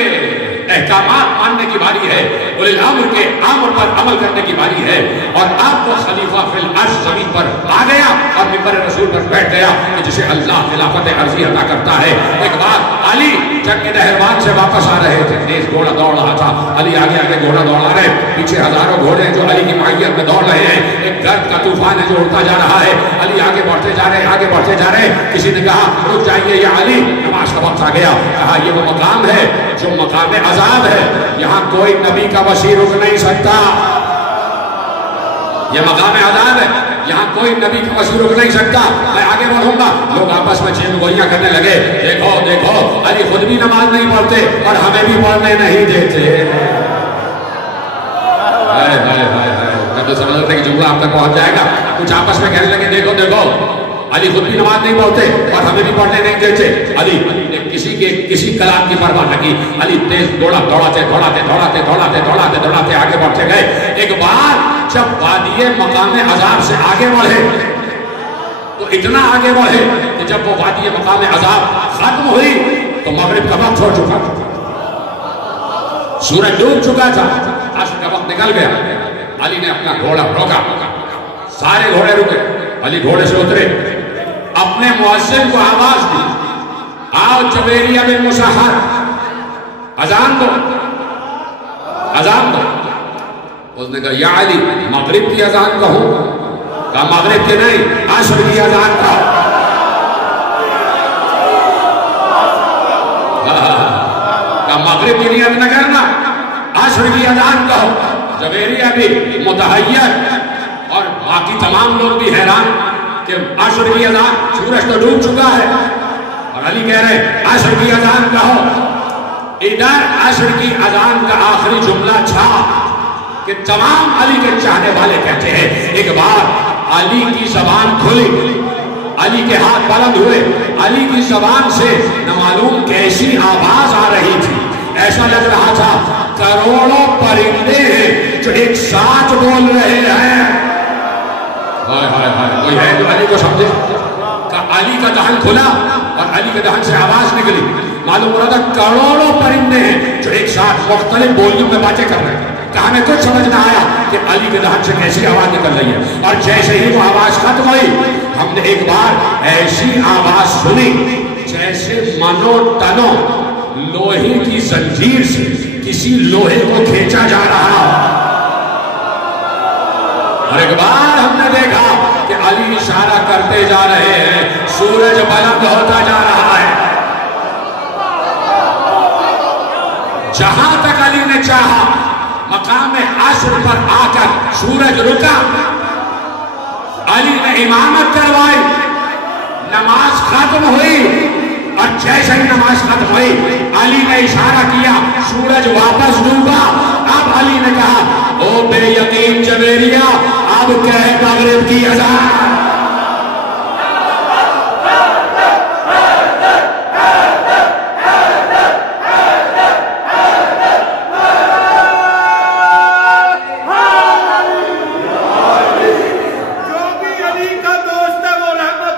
احکامات ماننے کی باری ہے، اولی الامر کے امر پر عمل کرنے کی باری ہے. اور اب وہ خلیفہ فی الارض زمین پر آ گیا اور منبر رسول پر بیٹھ گیا کہ جسے اللہ خلافت عرضی عطا کرتا ہے. ایک بار علی جنگ نہروان سے واپس آ رہے تھے، تیز گھوڑا دوڑ رہا تھا. علی آگے آگے گھوڑا دوڑا رہے، پیچھے ہزاروں گھوڑے جو علی کی معیت میں دوڑ رہے ہیں. ایک گرد کا طوفان ہے جو اڑتا جا رہا ہے. علی آگے بڑھتے جا رہے، آگے بڑھتے جا رہے. کسی نے کہا رک جائیے یا علی، نماز کا وقت آ گیا. کہا یہ وہ مقام ہے جو مقام عذاب ہے، یہاں کوئی نبی کا وسیع رک نہیں سکتا. یہ مقام عذاب ہے، یہاں کوئی نبی کا وسیع رک نہیں سکتا. میں آگے بڑھوں گا. لوگ آپس میں چین گولیاں کرنے لگے. دیکھو دیکھو علی خود بھی نماز نہیں پڑھتے اور ہمیں بھی پڑھنے نہیں دیتے. میں تو سمجھ رہا کہ جملہ آپ تک پہنچ جائے گا. کچھ آپس میں کہنے لگے دیکھو دیکھو علی خود بھی نماز نہیں پڑھتے اور ہمیں بھی پڑھنے نہیں دیتے. علی نے کسی کلام کی پرواہ نہ کی. علی تیز دوڑاتے آگے بڑھتے گئے. ایک بار جب وادی مقام عذاب سے آگے بڑھے تو اتنا آگے بڑھے کہ جب وہ وادی مقام عذاب ختم ہوئی تو مغرب کا وقت ہو چکا تھا، سورج ڈوب چکا تھا، عصر کا وقت نکل گیا. علی نے اپنا گھوڑا روکا، سارے گھوڑے رکے. علی گھوڑے سے اترے، اپنے مؤذن کو آواز دی، آؤ جبیریہ بن مسحر اذان دو، اذان دو. اس نے کہا یا علی مغرب کی اذان کہوں؟ کہا مغرب کی نہیں، عصر کی اذان کہو. کہا مغرب کی نیت نہ کرنا، عصر کی اذان کہو. جبیریہ بھی متحیر اور باقی تمام لوگ بھی حیران کہ عصر کی اذان، سورج تو ڈوب چکا ہے اور علی کہہ رہے عصر کی اذان کہو. ادھر عصر کی اذان کا آخری جملہ تھا کہ تمام علی کے چاہنے والے کہتے ہیں ایک بار علی کی زبان کھلی، علی کے ہاتھ بلند ہوئے، علی کی زبان سے نہ معلوم کیسی آواز آ رہی تھی. ایسا لگ رہا تھا کروڑوں پرندے ہیں جو ایک ساتھ بول رہے ہیں. کوئی ہے جو علی کو سمجھے؟ کہ علی کا دہن کھلا اور علی کے دہن سے آواز نکلی. معلوم ہو رہا تھا کروڑوں پرندے ہیں جو ایک ساتھ مختلف بولیوں میں باتیں کر رہے ہیں. کہ ہمیں کچھ سمجھ نہ آیا کہ علی کے دہن سے کیسی آواز نکل رہی ہے. اور جیسے ہی وہ آواز ختم ہوئی ہم نے ایک بار ایسی آواز سنی جیسے منو تنو لوہے کی زنجیر سے کسی لوہے کو کھینچا جا رہا. اور ایک بار ہم نے دیکھا کہ علی اشارہ کرتے جا رہے ہیں، سورج بلند ہوتا جا رہا ہے. جہاں تک علی نے چاہا مقام عصر پر آ کر سورج رکا، علی نے امامت کروائی، نماز ختم ہوئی اور جیسے ہی نماز ختم ہوئی علی نے اشارہ کیا، سورج واپس ڈوبا. اب علی نے کہا او بے یقین جبیریہ اب کہے مغرب کی اذان. جو بھی علی کا دوست ہے وہ رحمت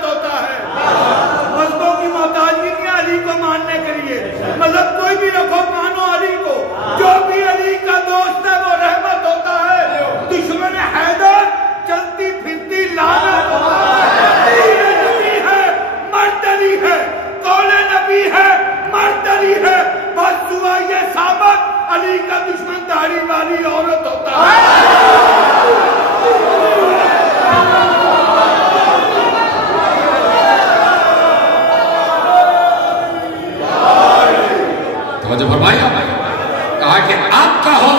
علی کا دشمن داڑھی والی عورت ہوتا ہے. توجہ فرمایا. کہا کہ اب کہو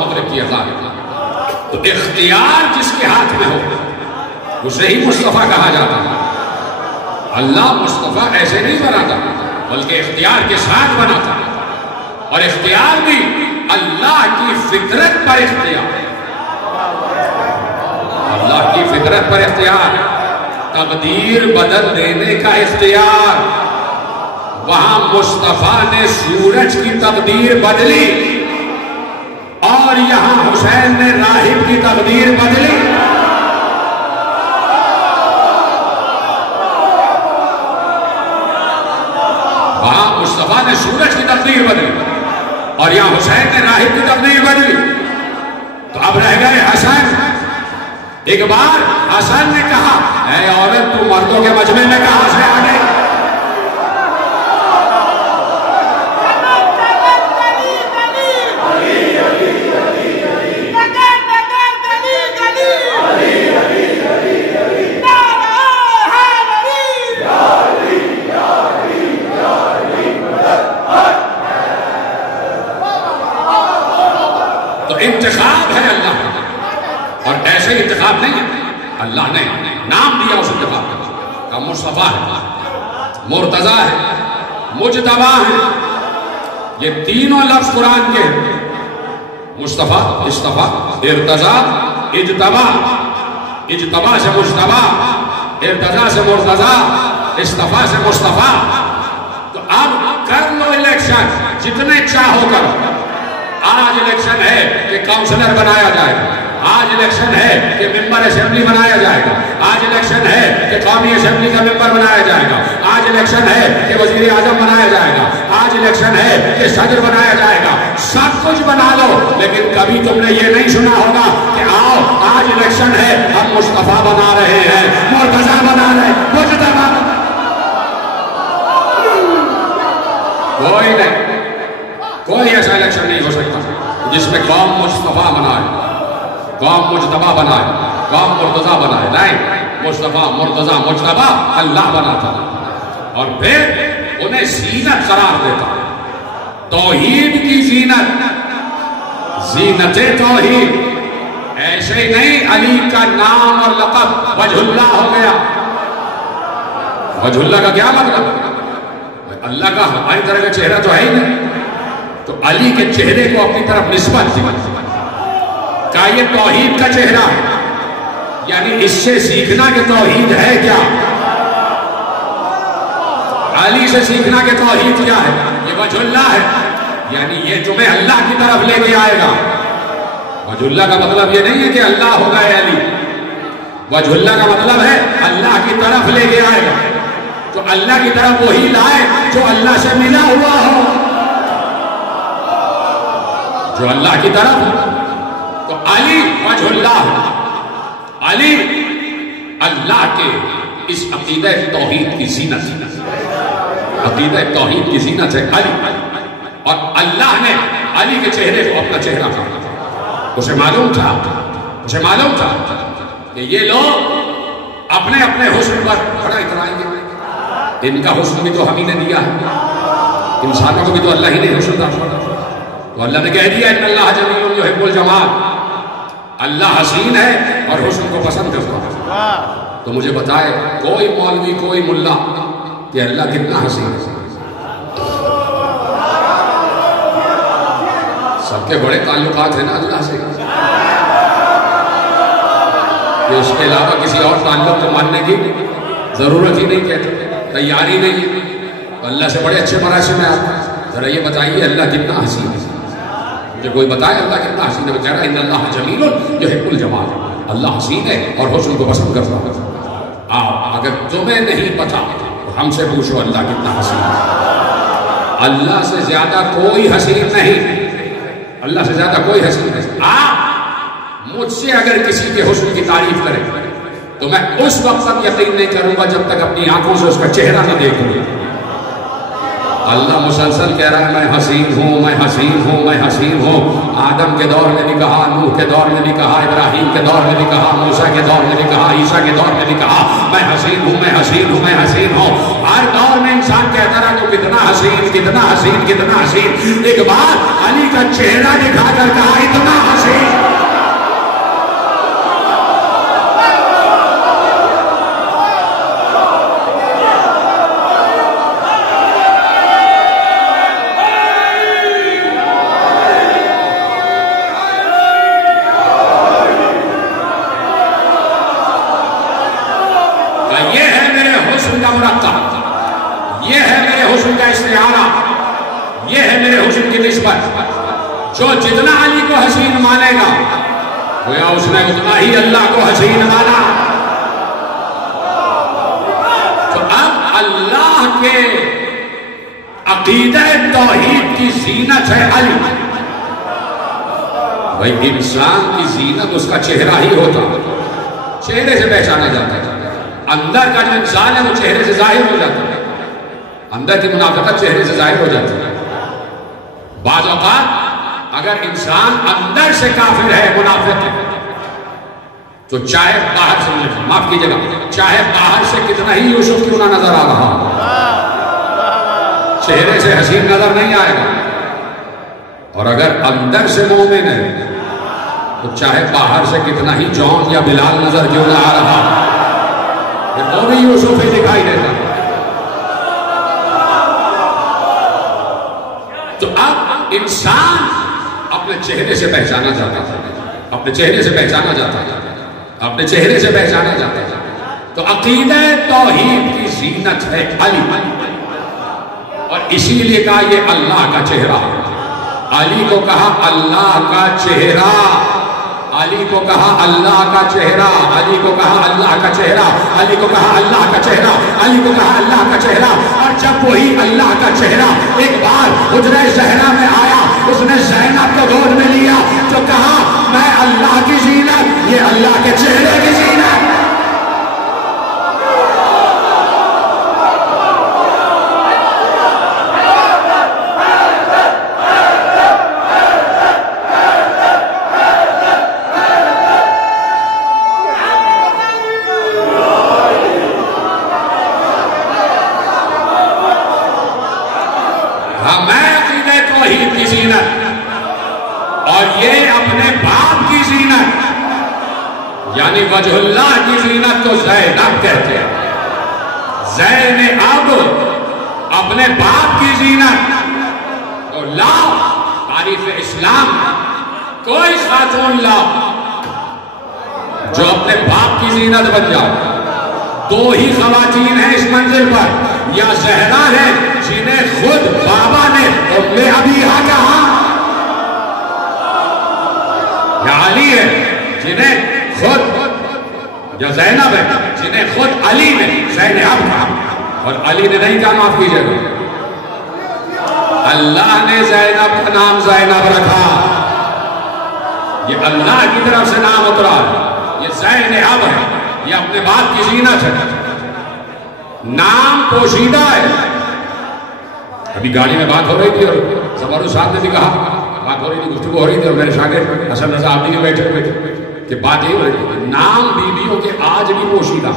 مغرب کی اذان. تو اختیار جس کے ہاتھ میں ہو اسے ہی مصطفیٰ کہا جاتا ہے. اللہ مصطفیٰ ایسے نہیں بناتا بلکہ اختیار کے ساتھ بناتا ہے. اور اختیار بھی اللہ کی فطرت پر اختیار. اللہ کی فطرت پر اختیار. تقدیر بدل دینے کا اختیار. وہاں مصطفیٰ نے سورج کی تقدیر بدلی اور یہاں حسین نے راہب کی تقدیر بدلی. وہاں مصطفیٰ نے سورج کی تقدیر بدلی اور یہاں حسین نے راہب کی تقدیر بدلی. تو اب رہ گئے حسن. ایک بار حسن نے کہا اے عورت تو مردوں کے مجمع میں کہاں سے آ گئی؟ انتخاب ہے اللہ کا. اور ایسے انتخاب نہیں ہے. اللہ نے نام دیا اس انتخاب کا مصطفیٰ ہے, مرتضیٰ ہے, مجتبیٰ ہے. یہ تینوں لفظ قرآن کے ہیں. مصطفیٰ, استفا, ارتضیٰ, اجتبیٰ. اجتبیٰ سے مجتبیٰ, ارتضیٰ سے مرتضیٰ, استفا سے مصطفیٰ. تو اب کر لو الیکشن جتنے چاہو کرو. آج الیکشن ہے کہ کاؤنسلر بنایا جائے گا. آج الیکشن ہے کہ ممبر اسمبلی بنایا جائے گا. آج الیکشن ہے کہ قومی اسمبلی کا ممبر بنایا جائے گا. آج الیکشن ہے کہ وزیر اعظم بنایا جائے گا. آج الیکشن ہے کہ صدر بنایا جائے گا. سب کچھ بنا لو لیکن کبھی تم نے یہ نہیں سنا ہوگا کہ آؤ آج الیکشن ہے ہم مصطفیٰ بنا رہے ہیں, مرتضیٰ بنا رہے ہیں, مجتبیٰ. کوئی نہیں, کوئی ایسا الیکشن نہیں ہو سکتا جس میں قوم مصطفیٰ بنائے, قوم مجتبیٰ بنائے, قوم مرتضیٰ بنائے. نہیں, مصطفیٰ, مرتضیٰ, مجتبیٰ اللہ بناتا اور پھر انہیں زینت قرار دیتا. توحید کی زینت, زینت توحید. ایسے ہی نہیں علی کا نام اور لقب وجہ اللہ ہو گیا. وجہ اللہ کا کیا مطلب؟ اللہ کا ہماری طرح کا چہرہ تو ہے ہی نہیں. تو علی کے چہرے کو اپنی طرف نسبت دی. کہا یہ توحید کا چہرہ ہے, یعنی اس سے سیکھنا کہ توحید ہے کیا. علی سے سیکھنا کہ توحید کیا ہے. یہ وجہ اللہ ہے, یعنی یہ تمہیں اللہ کی طرف لے کے آئے گا. وجہ اللہ کا مطلب یہ نہیں ہے کہ اللہ ہوگا علی. وجہ اللہ کا مطلب ہے اللہ کی طرف لے کے آئے گا. تو اللہ کی طرف وہی لائے جو اللہ سے ملا ہوا ہو, جو اللہ کی طرف. تو علی وجہ اللہ, علی اللہ کے اس عقیدہ توحید کی زینت, عقیدہ توحید کی زینت ہے علی. اور اللہ نے علی کے چہرے کو اپنا چہرہ کہا. اسے معلوم تھا کہ یہ لوگ اپنے اپنے حسن پر بڑا اترائیں گے. ان کا حسن بھی تو ہم ہی نے دیا ہے, انسانوں کو بھی تو اللہ ہی نے حسن دا. تو اللہ نے کہہ دیا ان اللہ جمیل یحب الجمال, اللہ حسین ہے اور حسن کو پسند کرتا ہے. تو مجھے بتائے کوئی مولوی, کوئی ملا کہ اللہ کتنا حسین ہے. سب کے بڑے تعلقات ہیں نا اللہ سے, کہ اس کے علاوہ کسی اور تعلق کو ماننے کی ضرورت ہی نہیں, کہتے تیاری نہیں ہے. اللہ سے بڑے اچھے مراسم میں آپ ذرا یہ بتائیے اللہ کتنا حسین ہے. مجھے کوئی بتائے اللہ کتنا حسین ہے. وہ کہہ رہا ہے ان اللہ جمیل یحب الجمال, اللہ حسین ہے اور حسن کو پسند کرتا ہے. آپ اگر تمہیں نہیں پتا تو ہم سے پوچھو اللہ کتنا حسین ہے. اللہ سے زیادہ کوئی حسین نہیں, اللہ سے زیادہ کوئی حسین نہیں. آپ مجھ سے اگر کسی کے حسن کی تعریف کریں تو میں اس وقت تک یقین نہیں کروں گا جب تک اپنی آنکھوں سے اس کا چہرہ نہ دیکھوں. اللہ مسلسل کہہ رہا ہے میں حسین ہوں، میں حسین ہوں، میں حسین ہوں۔ آدم کے دور میں بھی کہا، نوح کے دور میں بھی کہا، ابراہیم کے دور میں بھی کہا، موسیٰ کے دور میں بھی کہا، عیسیٰ کے دور میں بھی کہا میں حسین ہوں، میں حسین ہوں، میں حسین ہوں۔ ہر دور میں انسان کہتا رہا تو کتنا حسین، کتنا حسین، کتنا حسین۔ ایک بار علی کا چہرہ دکھا کر کہا اتنا حسین۔ یہ ہے میرے حسن کا استعارہ، یہ ہے میرے حسن کی نسبت۔ جو جتنا علی کو حسین مانے گا گویا اس نے اتنا ہی اللہ کو حسین مانا۔ تو اب اللہ کے عقیدہ توحید کی زینت ہے علی۔ بھائی انسان کی زینت اس کا چہرہ ہی ہوتا، چہرے سے پہچانا جاتا ہے۔ اندر کا جو انسان ہے وہ چہرے سے ظاہر ہو جاتا ہے، اندر کی منافقت چہرے سے ظاہر ہو جاتی ہے۔ بعض اوقات اگر انسان اندر سے کافر ہے، منافق ہے، تو چاہے باہر سے، معاف کیجیے گا، چاہے باہر سے کتنا ہی یوسف کیوں نہ نظر آ رہا ہو، چہرے سے حسین نظر نہیں آئے گا۔ اور اگر اندر سے مومن ہے تو چاہے باہر سے کتنا ہی جون یا بلال نظر کیوں نہ آ رہا ہو، وہ بھی یوسف ہی دکھائی دیتا۔ تو اب انسان اپنے چہرے سے پہچانا جاتا ہے، اپنے چہرے سے پہچانا جاتا ہے، اپنے چہرے سے پہچانا جاتا ہے۔ تو عقیدہ توحید کی زینت ہے علی، اور اسی لیے کہا یہ اللہ کا چہرہ۔ علی کو کہا اللہ کا چہرہ، علی کو کہا اللہ کا چہرہ، علی کو کہا اللہ کا چہرہ، علی کو کہا اللہ کا چہرہ، علی کو کہا اللہ کا چہرہ۔ اور جب وہی اللہ کا چہرہ ایک بار حجرہ زہرا میں آیا، اس نے زینب کو گود میں لیا تو کہا میں اللہ کی زینت، یہ اللہ کے چہرے کی زینت۔ یعنی وجہ اللہ کی زینت کو زینب کہتے ہیں، زینب اپنے باپ کی زینت۔ اور لا تعریف اسلام کوئی خاتون لا جو اپنے باپ کی زینت بن جائے۔ دو ہی خواتین ہیں اس منزل پر، یا زہرا ہے جنہیں خود بابا نے ام ابیہا کہا، یا علی ہے جنہیں خود، جو زینب ہے جنہیں خود علی نے زینب کہا، اور علی نے نہیں کہا معاف کیجئے گا، اللہ نے زینب کا نام زینب رکھا، یہ اللہ کی طرف سے نام اترا ہے، یہ زینب ہے، یہ اپنے باپ کی زینت ہے، نام پوشیدہ ہے۔ ابھی گاڑی میں بات ہو رہی تھی اور سمارو صاحب نے بھی کہا، بات ہو رہی تھی، گفتگو ہو رہی تھی، اور میرے شاگرد حسن رضا آپ بھی بیٹھے کہ بات یہ ہو رہی تھی، نام بیویوں کے آج بھی پوشیدہ،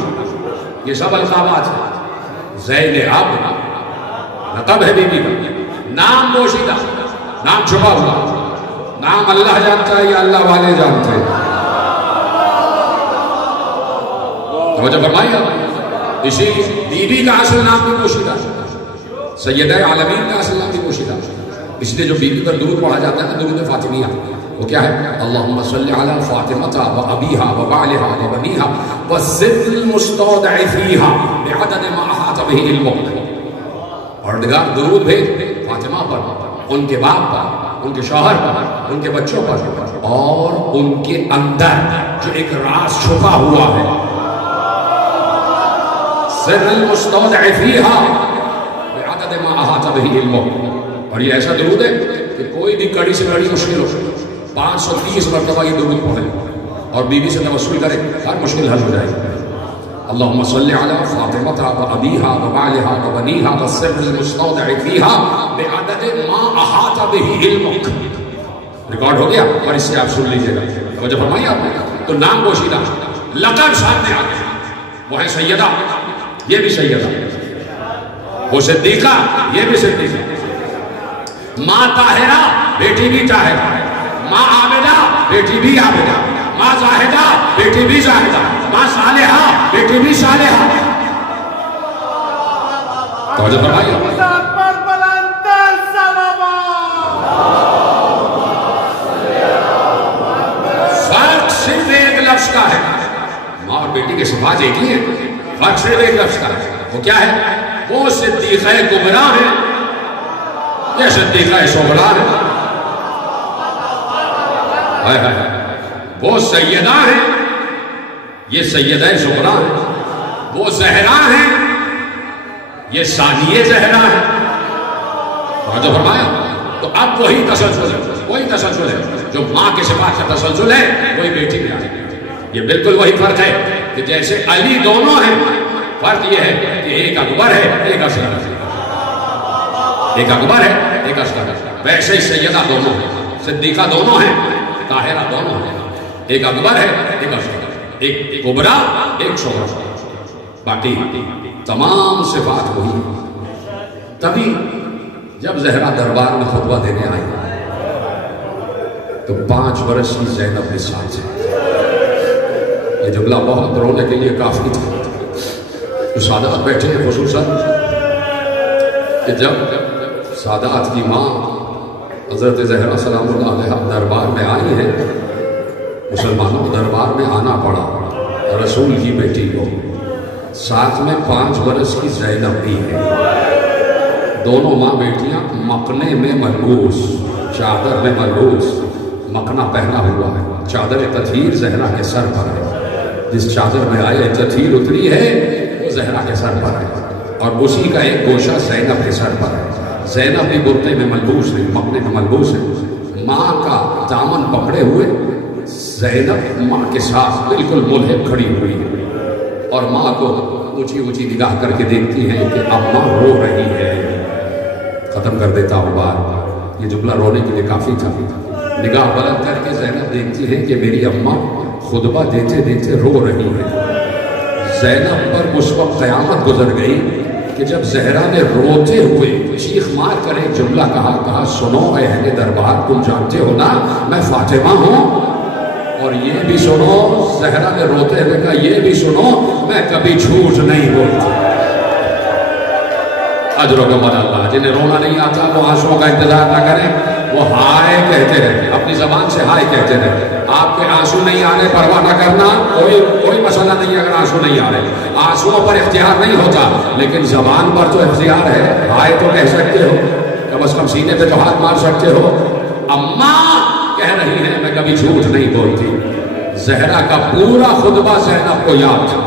یہ سب القابات ہیں۔ زینب لقب ہے بیوی کا، نام پوشیدہ، نام چھپا ہوا، نام اللہ جانتا ہے یا اللہ والے جانتے ہیں۔ توجہ فرمائیے، اسی بیوی کا اصل نام بھی پوشیدہ، سیدہ عالمین کا اصل نام بھی پوشیدہ، اس لیے جو بیوی پر درود پڑھا جاتا ہے نا، درود فاطمیہ، وہ کیا ہے؟ اللہم صلی علی فاطمہ و ابیہا و بعلہا و بنیہا و ذل المستودع فیہا بعدد ما احاط بہ علمک۔ پروردگار درود بھیج فاطمہ پر، ان کے باپ پر، ان کے شوہر پر، ان کے بچوں پر، اور ان کے اندر جو ایک راز چھپا ہوا ہے، ذل المستودع فیہا بعدد ما احاط بہ علمک۔ اور یہ ایسا درود ہے کہ کوئی بھی کڑی سے کڑی مشکل ہو، 530 مرتبہ یہ درود پڑھے اور بیوی سے توسل کرے، ہر مشکل حل ہو جائے گی۔ اللهم صل على فاطمة وأبيها وبعلها وبنيها والسر المستودع فيها بعدد ما أحاط به علمك. ریکارڈ ہو گیا اور اس سے آپ سن لیجیے گا. توجہ فرمائی آپ نے. تو نام پوشیدہ لقب سامنے آ گیا. وہ ہے سیدہ, یہ بھی سیدہ. وہ صدیقہ, یہ بھی صدیقہ. ماں طاہرہ, بیٹی بھی طاہرہ. ماں عابدہ, بیٹی بھی عابدہ. ماں زاہدہ, بیٹی بھی زاہدہ. ماں صالحہ, بیٹی بھی صالحہ. توجہ فرمائی. فرق صرف ایک لفظ کا ہے. ماں اور بیٹی کے صفات ایک ہی ہیں, فرق صرف ایک لفظ کا ہے. وہ کیا ہے؟ وہ صدیقہ کبریٰ ہے, یہ صدیقہ صغریٰ ہے. وہ سیدہ ہے, یہ سیدہ صغریٰ ہے. وہ زہرا ہے, یہ ثانیہ زہرا ہے. توجہ فرمایا. تو اب وہی تسلسل ہے, وہی تسلسل ہے جو ماں کے صفات کا تسلسل ہے, وہی بیٹی میں آئے. یہ بالکل وہی فرق ہے کہ جیسے علی دونوں ہیں, فرق یہ ہے کہ ایک اکبر ہے, ایک اصغر ہے. ایک اکبر ہے, ایک اصغر ہے. ویسے ہی سیدہ دونوں ہیں, صدیقہ دونوں ہیں, طاہرہ دونوں ہیں. ایک اکبر ہے, ایک اصغر ہے. ایک کبریٰ, ایک صغریٰ. باقی تمام صفات وہی. تبھی جب زہرا دربار میں خطبہ دینے آئی تو 5 برس کی زینب کے ساتھ ہے. یہ جملہ بہت رونے کے لیے کافی تھا. تو سادات بیٹھے ہیں خصوصاً کہ جب سادات کی ماں حضرت زہرا سلام اللہ علیہ دربار میں آئی ہیں, مسلمانوں کو دربار میں آنا پڑا رسول کی بیٹی کو, ساتھ میں 5 برس کی زینب بھی ہے. دونوں ماں بیٹیاں مکنے میں ملبوس, چادر میں ملبوس, مکنا پہنا ہوا ہے. چادر تطہیر زہرا کے سر پر ہے. جس چادر میں آئے تطہیر اتری ہے وہ زہرا کے سر پر ہے, اور اسی کا ایک گوشہ زینب کے سر پر ہے. زینب بھی برقعے میں ملبوس ہے, مکنے میں ملبوس ہے. ماں کا دامن پکڑے ہوئے زینب ماں کے ساتھ بالکل ملحق کھڑی ہوئی ہے, اور ماں کو اونچی اونچی نگاہ کر کے دیکھتی ہیں کہ اب ماں رو رہی ہے. ختم کر دیتا ہوں بات, یہ جملہ رونے کے لیے کافی تھا. نگاہ بلند کر کے زینب دیکھتی ہے کہ میری اماں خطبہ دیتے دیتے رو رہی ہے. زینب پر اس وقت قیامت گزر گئی کہ جب زہرا نے روتے ہوئے چیخ مار کر ایک جملہ کہا, سنو اے اہل دربار, تم جانتے ہو نا میں فاطمہ ہوں. اور یہ بھی سنو, زہرا نے روتے ہوئے کہا, یہ بھی سنو میں کبھی جھوٹ نہیں بولتی. اجر و کمال اللہ. جنہیں رونا نہیں آتا وہ آنسوؤں کا انتظار نہ کریں, وہ ہائے کہتے رہے, اپنی زبان سے ہائے کہتے رہے. آپ کے آنسو نہیں آنے پرواہ نہ کرنا, کوئی مسئلہ نہیں ہے اگر آنسو نہیں آ رہے. آنسوؤں پر اختیار نہیں ہوتا, لیکن زبان پر تو اختیار ہے. ہائے تو کہہ سکتے ہو, کم از کم سینے پہ تو ہاتھ مار سکتے ہو. اماں کہہ رہی ہیں میں کبھی جھوٹ نہیں بولتی. زہرا کا پورا خطبہ زینب کو یاد تھا.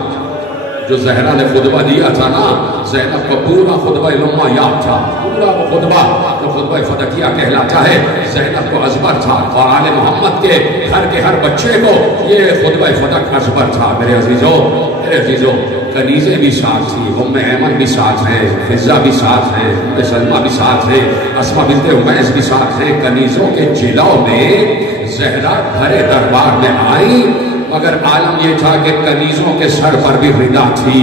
جو زہرا نے خطبہ دیا تھا نا, زینب کا پورا خطبہ لمحہ یاد تھا. پورا وہ خطبہ جو خطبہ فدقیہ کہلاتا ہے, زینب کو ازبر تھا, اور آل محمد کے ہر بچے کو یہ خطبہ فدق ازبر تھا. میرے عزیزوں, کنیزیں بھی ساتھ تھی, ام ایمن بھی ساتھ ہیں, فضہ بھی ساتھ ہیں, ام سلمہ بھی ساتھ ہیں, اسماء بنت امیس بھی ساتھ ہیں. کنیزوں کے جلو میں زہرا بھرے دربار میں آئی, مگر عالم یہ تھا کہ کنیزوں کے سر پر بھی ردا تھی.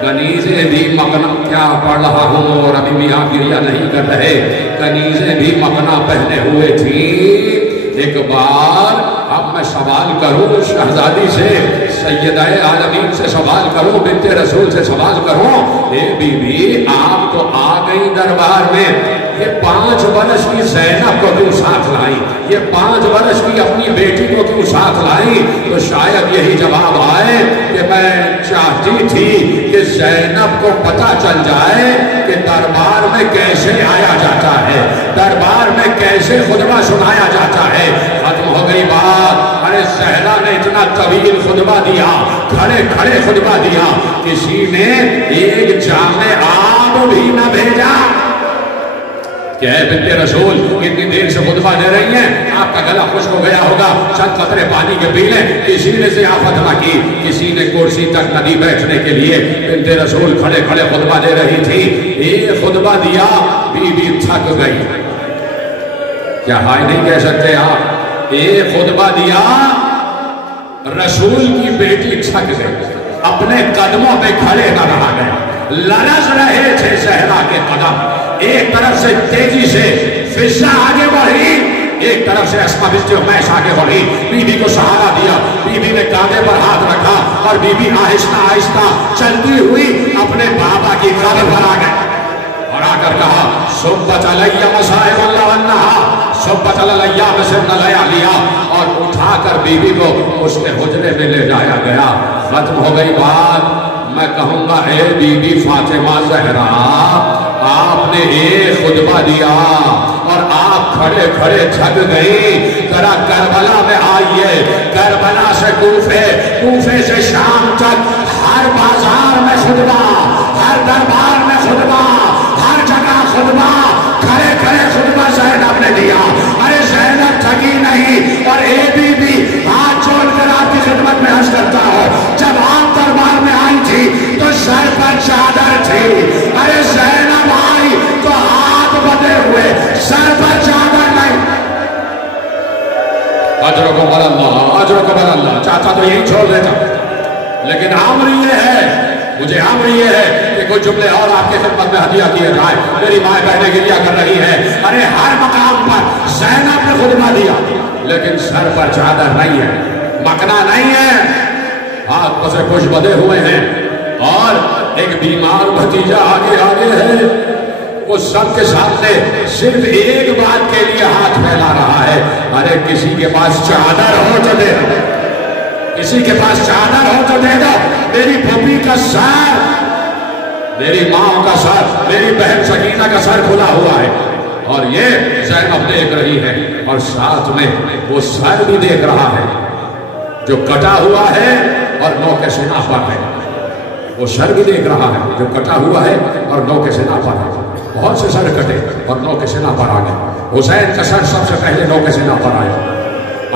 کنیزیں بھی مکنا, کیا پڑھ رہا ہوں اور ابھی بھی آپ گریہ نہیں کر رہے, کنیزیں بھی مکنا پہنے ہوئے تھی. ایک بار اب میں سوال کروں شہزادی سے, سیدہ عالمین سے سوال کروں, بنت رسول سے سوال کروں, اے بی بی آپ تو آ گئی دربار میں, یہ 5 برس کی زینب کو کیوں ساتھ لائی, یہ 5 برس کی اپنی بیٹی کو کیوں ساتھ لائی؟ تو شاید یہی جواب آئے کہ میں چاہتی تھی کہ زینب کو پتہ چل جائے کہ دربار میں کیسے آیا جاتا ہے, دربار میں کیسے خطبہ سنایا جاتا ہے. ختم ہو گئی بات. ارے زہرا نے اتنا طویل خطبہ دیا, کھڑے خطبہ دیا, کسی نے ایک جام آب بھی نہ بھیجا. کہ اے بنت رسول اتنی دیر سے خطبہ دے رہی ہیں، آپ کا گلا خشک ہو گیا ہوگا، چند قطرے پانی کے پی لیں۔ کسی نے ضیافت نہ کی، کسی نے کرسی تک نہ دی بیٹھنے کے لیے۔ بنت رسول کھڑے کھڑے خطبہ دے رہی تھی، ایک خطبہ دیا، بی بی تھک گئی۔ کیا ہائے نہیں کہہ سکتے آپ؟ ایک خطبہ دیا، رسول کی بیٹی تھک گئی، اپنے قدموں پہ کھڑے نہ رہا گیا، لرز رہے تھے زہرا کے قدم۔ ایک طرف سے تیزی سے فضا آگے بڑھی، ایک طرف سے اسما بنت امیس آگے بڑھی، بی بی کو سہارا دیا، بی بی نے کاندھے پر ہاتھ رکھا اور بی بی آہستہ آہستہ چلتی ہوئی اپنے بابا کی قبر پر آ گئی اور آ کر کہا صبت علیہ مصائب اللہ ونہا، صبت علیہ مسن لیالیا، اور اٹھا کر بی بی کو اس کے حجرے میں لے جایا گیا۔ ختم ہو گئی بات۔ میں کہوں گا اے بی بی فاطمہ زہرا، آپ نے ایک خطبہ دیا اور آپ کھڑے کھڑے تھک گئی، ذرا کربلا میں آئیے، کربلا سے کوفے، کوفے سے شام تک ہر بازار میں خطبہ، ہر دربار میں خطبہ، ہر جگہ خطبہ، کھڑے کھڑے خطبہ زینب نے دیا۔ ارے زینب تھکی نہیں، اور اے بی بی ہاتھ جوڑ کر آپ کی خدمت میں عرض کرتا ہوں، جب آپ دربار میں آئی تھی تو سر پر چادر تھی، ارے زینب آئی تو ہاتھ بدے ہوئے، سر پر چادر نہیں۔ اجروں کو بر اللہ، اجروں کو بر اللہ، چاہتا تو یہی چھوڑ دیتا، لیکن عمر یہ ہے، مجھے عمر یہ ہے کہ کوئی جملے اور آپ کے خدمت میں ہدیہ کیے جائے۔ میری مائیں بہنیں گریہ کر رہی ہے، ارے ہر مقام پر زینب نے خطبہ دیا، لیکن سر پر چادر نہیں ہے، مکنا نہیں ہے، ہاتھ پسے کچھ بدے ہوئے ہیں، اور ایک بیمار بھتیجا آگے آگے ہے، وہ سب کے سامنے صرف ایک بات کے لیے ہاتھ پھیلا رہا ہے، ارے کسی کے پاس چادر ہو تو دے دو، کسی کے پاس چادر ہو تو دے دو، میری پھوپھی کا سر، میری ماں کا سر، میری بہن سکینہ کا سر کھلا ہوا ہے، اور یہ زینب دیکھ رہی ہے، اور ساتھ میں وہ سر بھی دیکھ رہا ہے جو کٹا ہوا ہے اور نو کے سنا پر ہے، وہ سر بھی دیکھ رہا ہے جو کٹا ہوا ہے اور نو کے سنا پر ہے۔ بہت سے سر کٹے اور نو کے سنا پر آ گئے، حسین کا سر سب سے پہلے نو کے سنا پر آیا،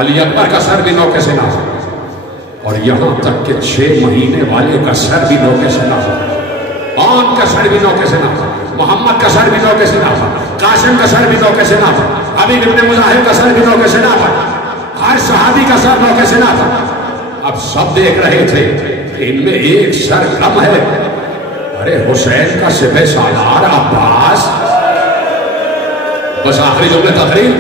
علی اکبر کا سر بھی نو کے سنا پر، اور یہاں تک کہ 6 مہینے والے کا سر بھی نو کے سنا پر، آن کا سر بھی نو کے سنا پر، محمد کا سر بھی نو کے سنا پر، قاسم کا سر بھی نو کے سنا پر، حبیب ابن مظاہر کا سر بھی نو کے سنا پر، ہر صحابی کا سر نو کے سنا پر۔ اب سب دیکھ رہے تھے کہ ان میں ایک سر کم ہے، ارے حسین کا سپہ سالار عباس، بس آخری جملے تقریر،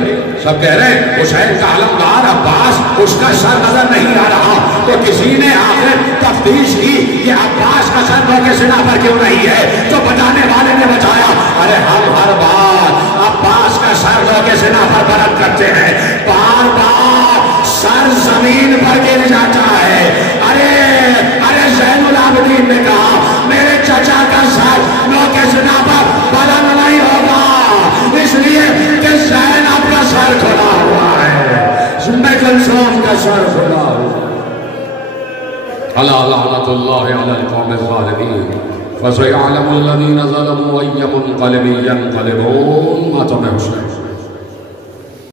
سب کہہ رہے ہیں حسین کا علمدار عباس، اس کا سر نظر نہیں آ رہا، تو کسی نے آخر تفتیش کی کہ عباس کا سر نو کے سنا پر کیوں نہیں ہے، تو بتانے والے نے بتایا ارے ہم ہر بار عباس کا سر نو کے سنا پر بلند کرتے ہیں، بار بار سر زمین پر گر جاتا ہے۔ ارے زین العابدین نے کہا میرے چچا کا سر نو کے سنا پر بلند نہیں ہوگا، اس لیے کہ زینب کا سر کھلا ہوا ہے، کلثوم کا سر کھلا ہوا ہے۔ الا لعنۃ اللہ علی القوم الظالمین فسيعلم الذين ظلموا أي منقلب ينقلبون۔ ماتم حسین۔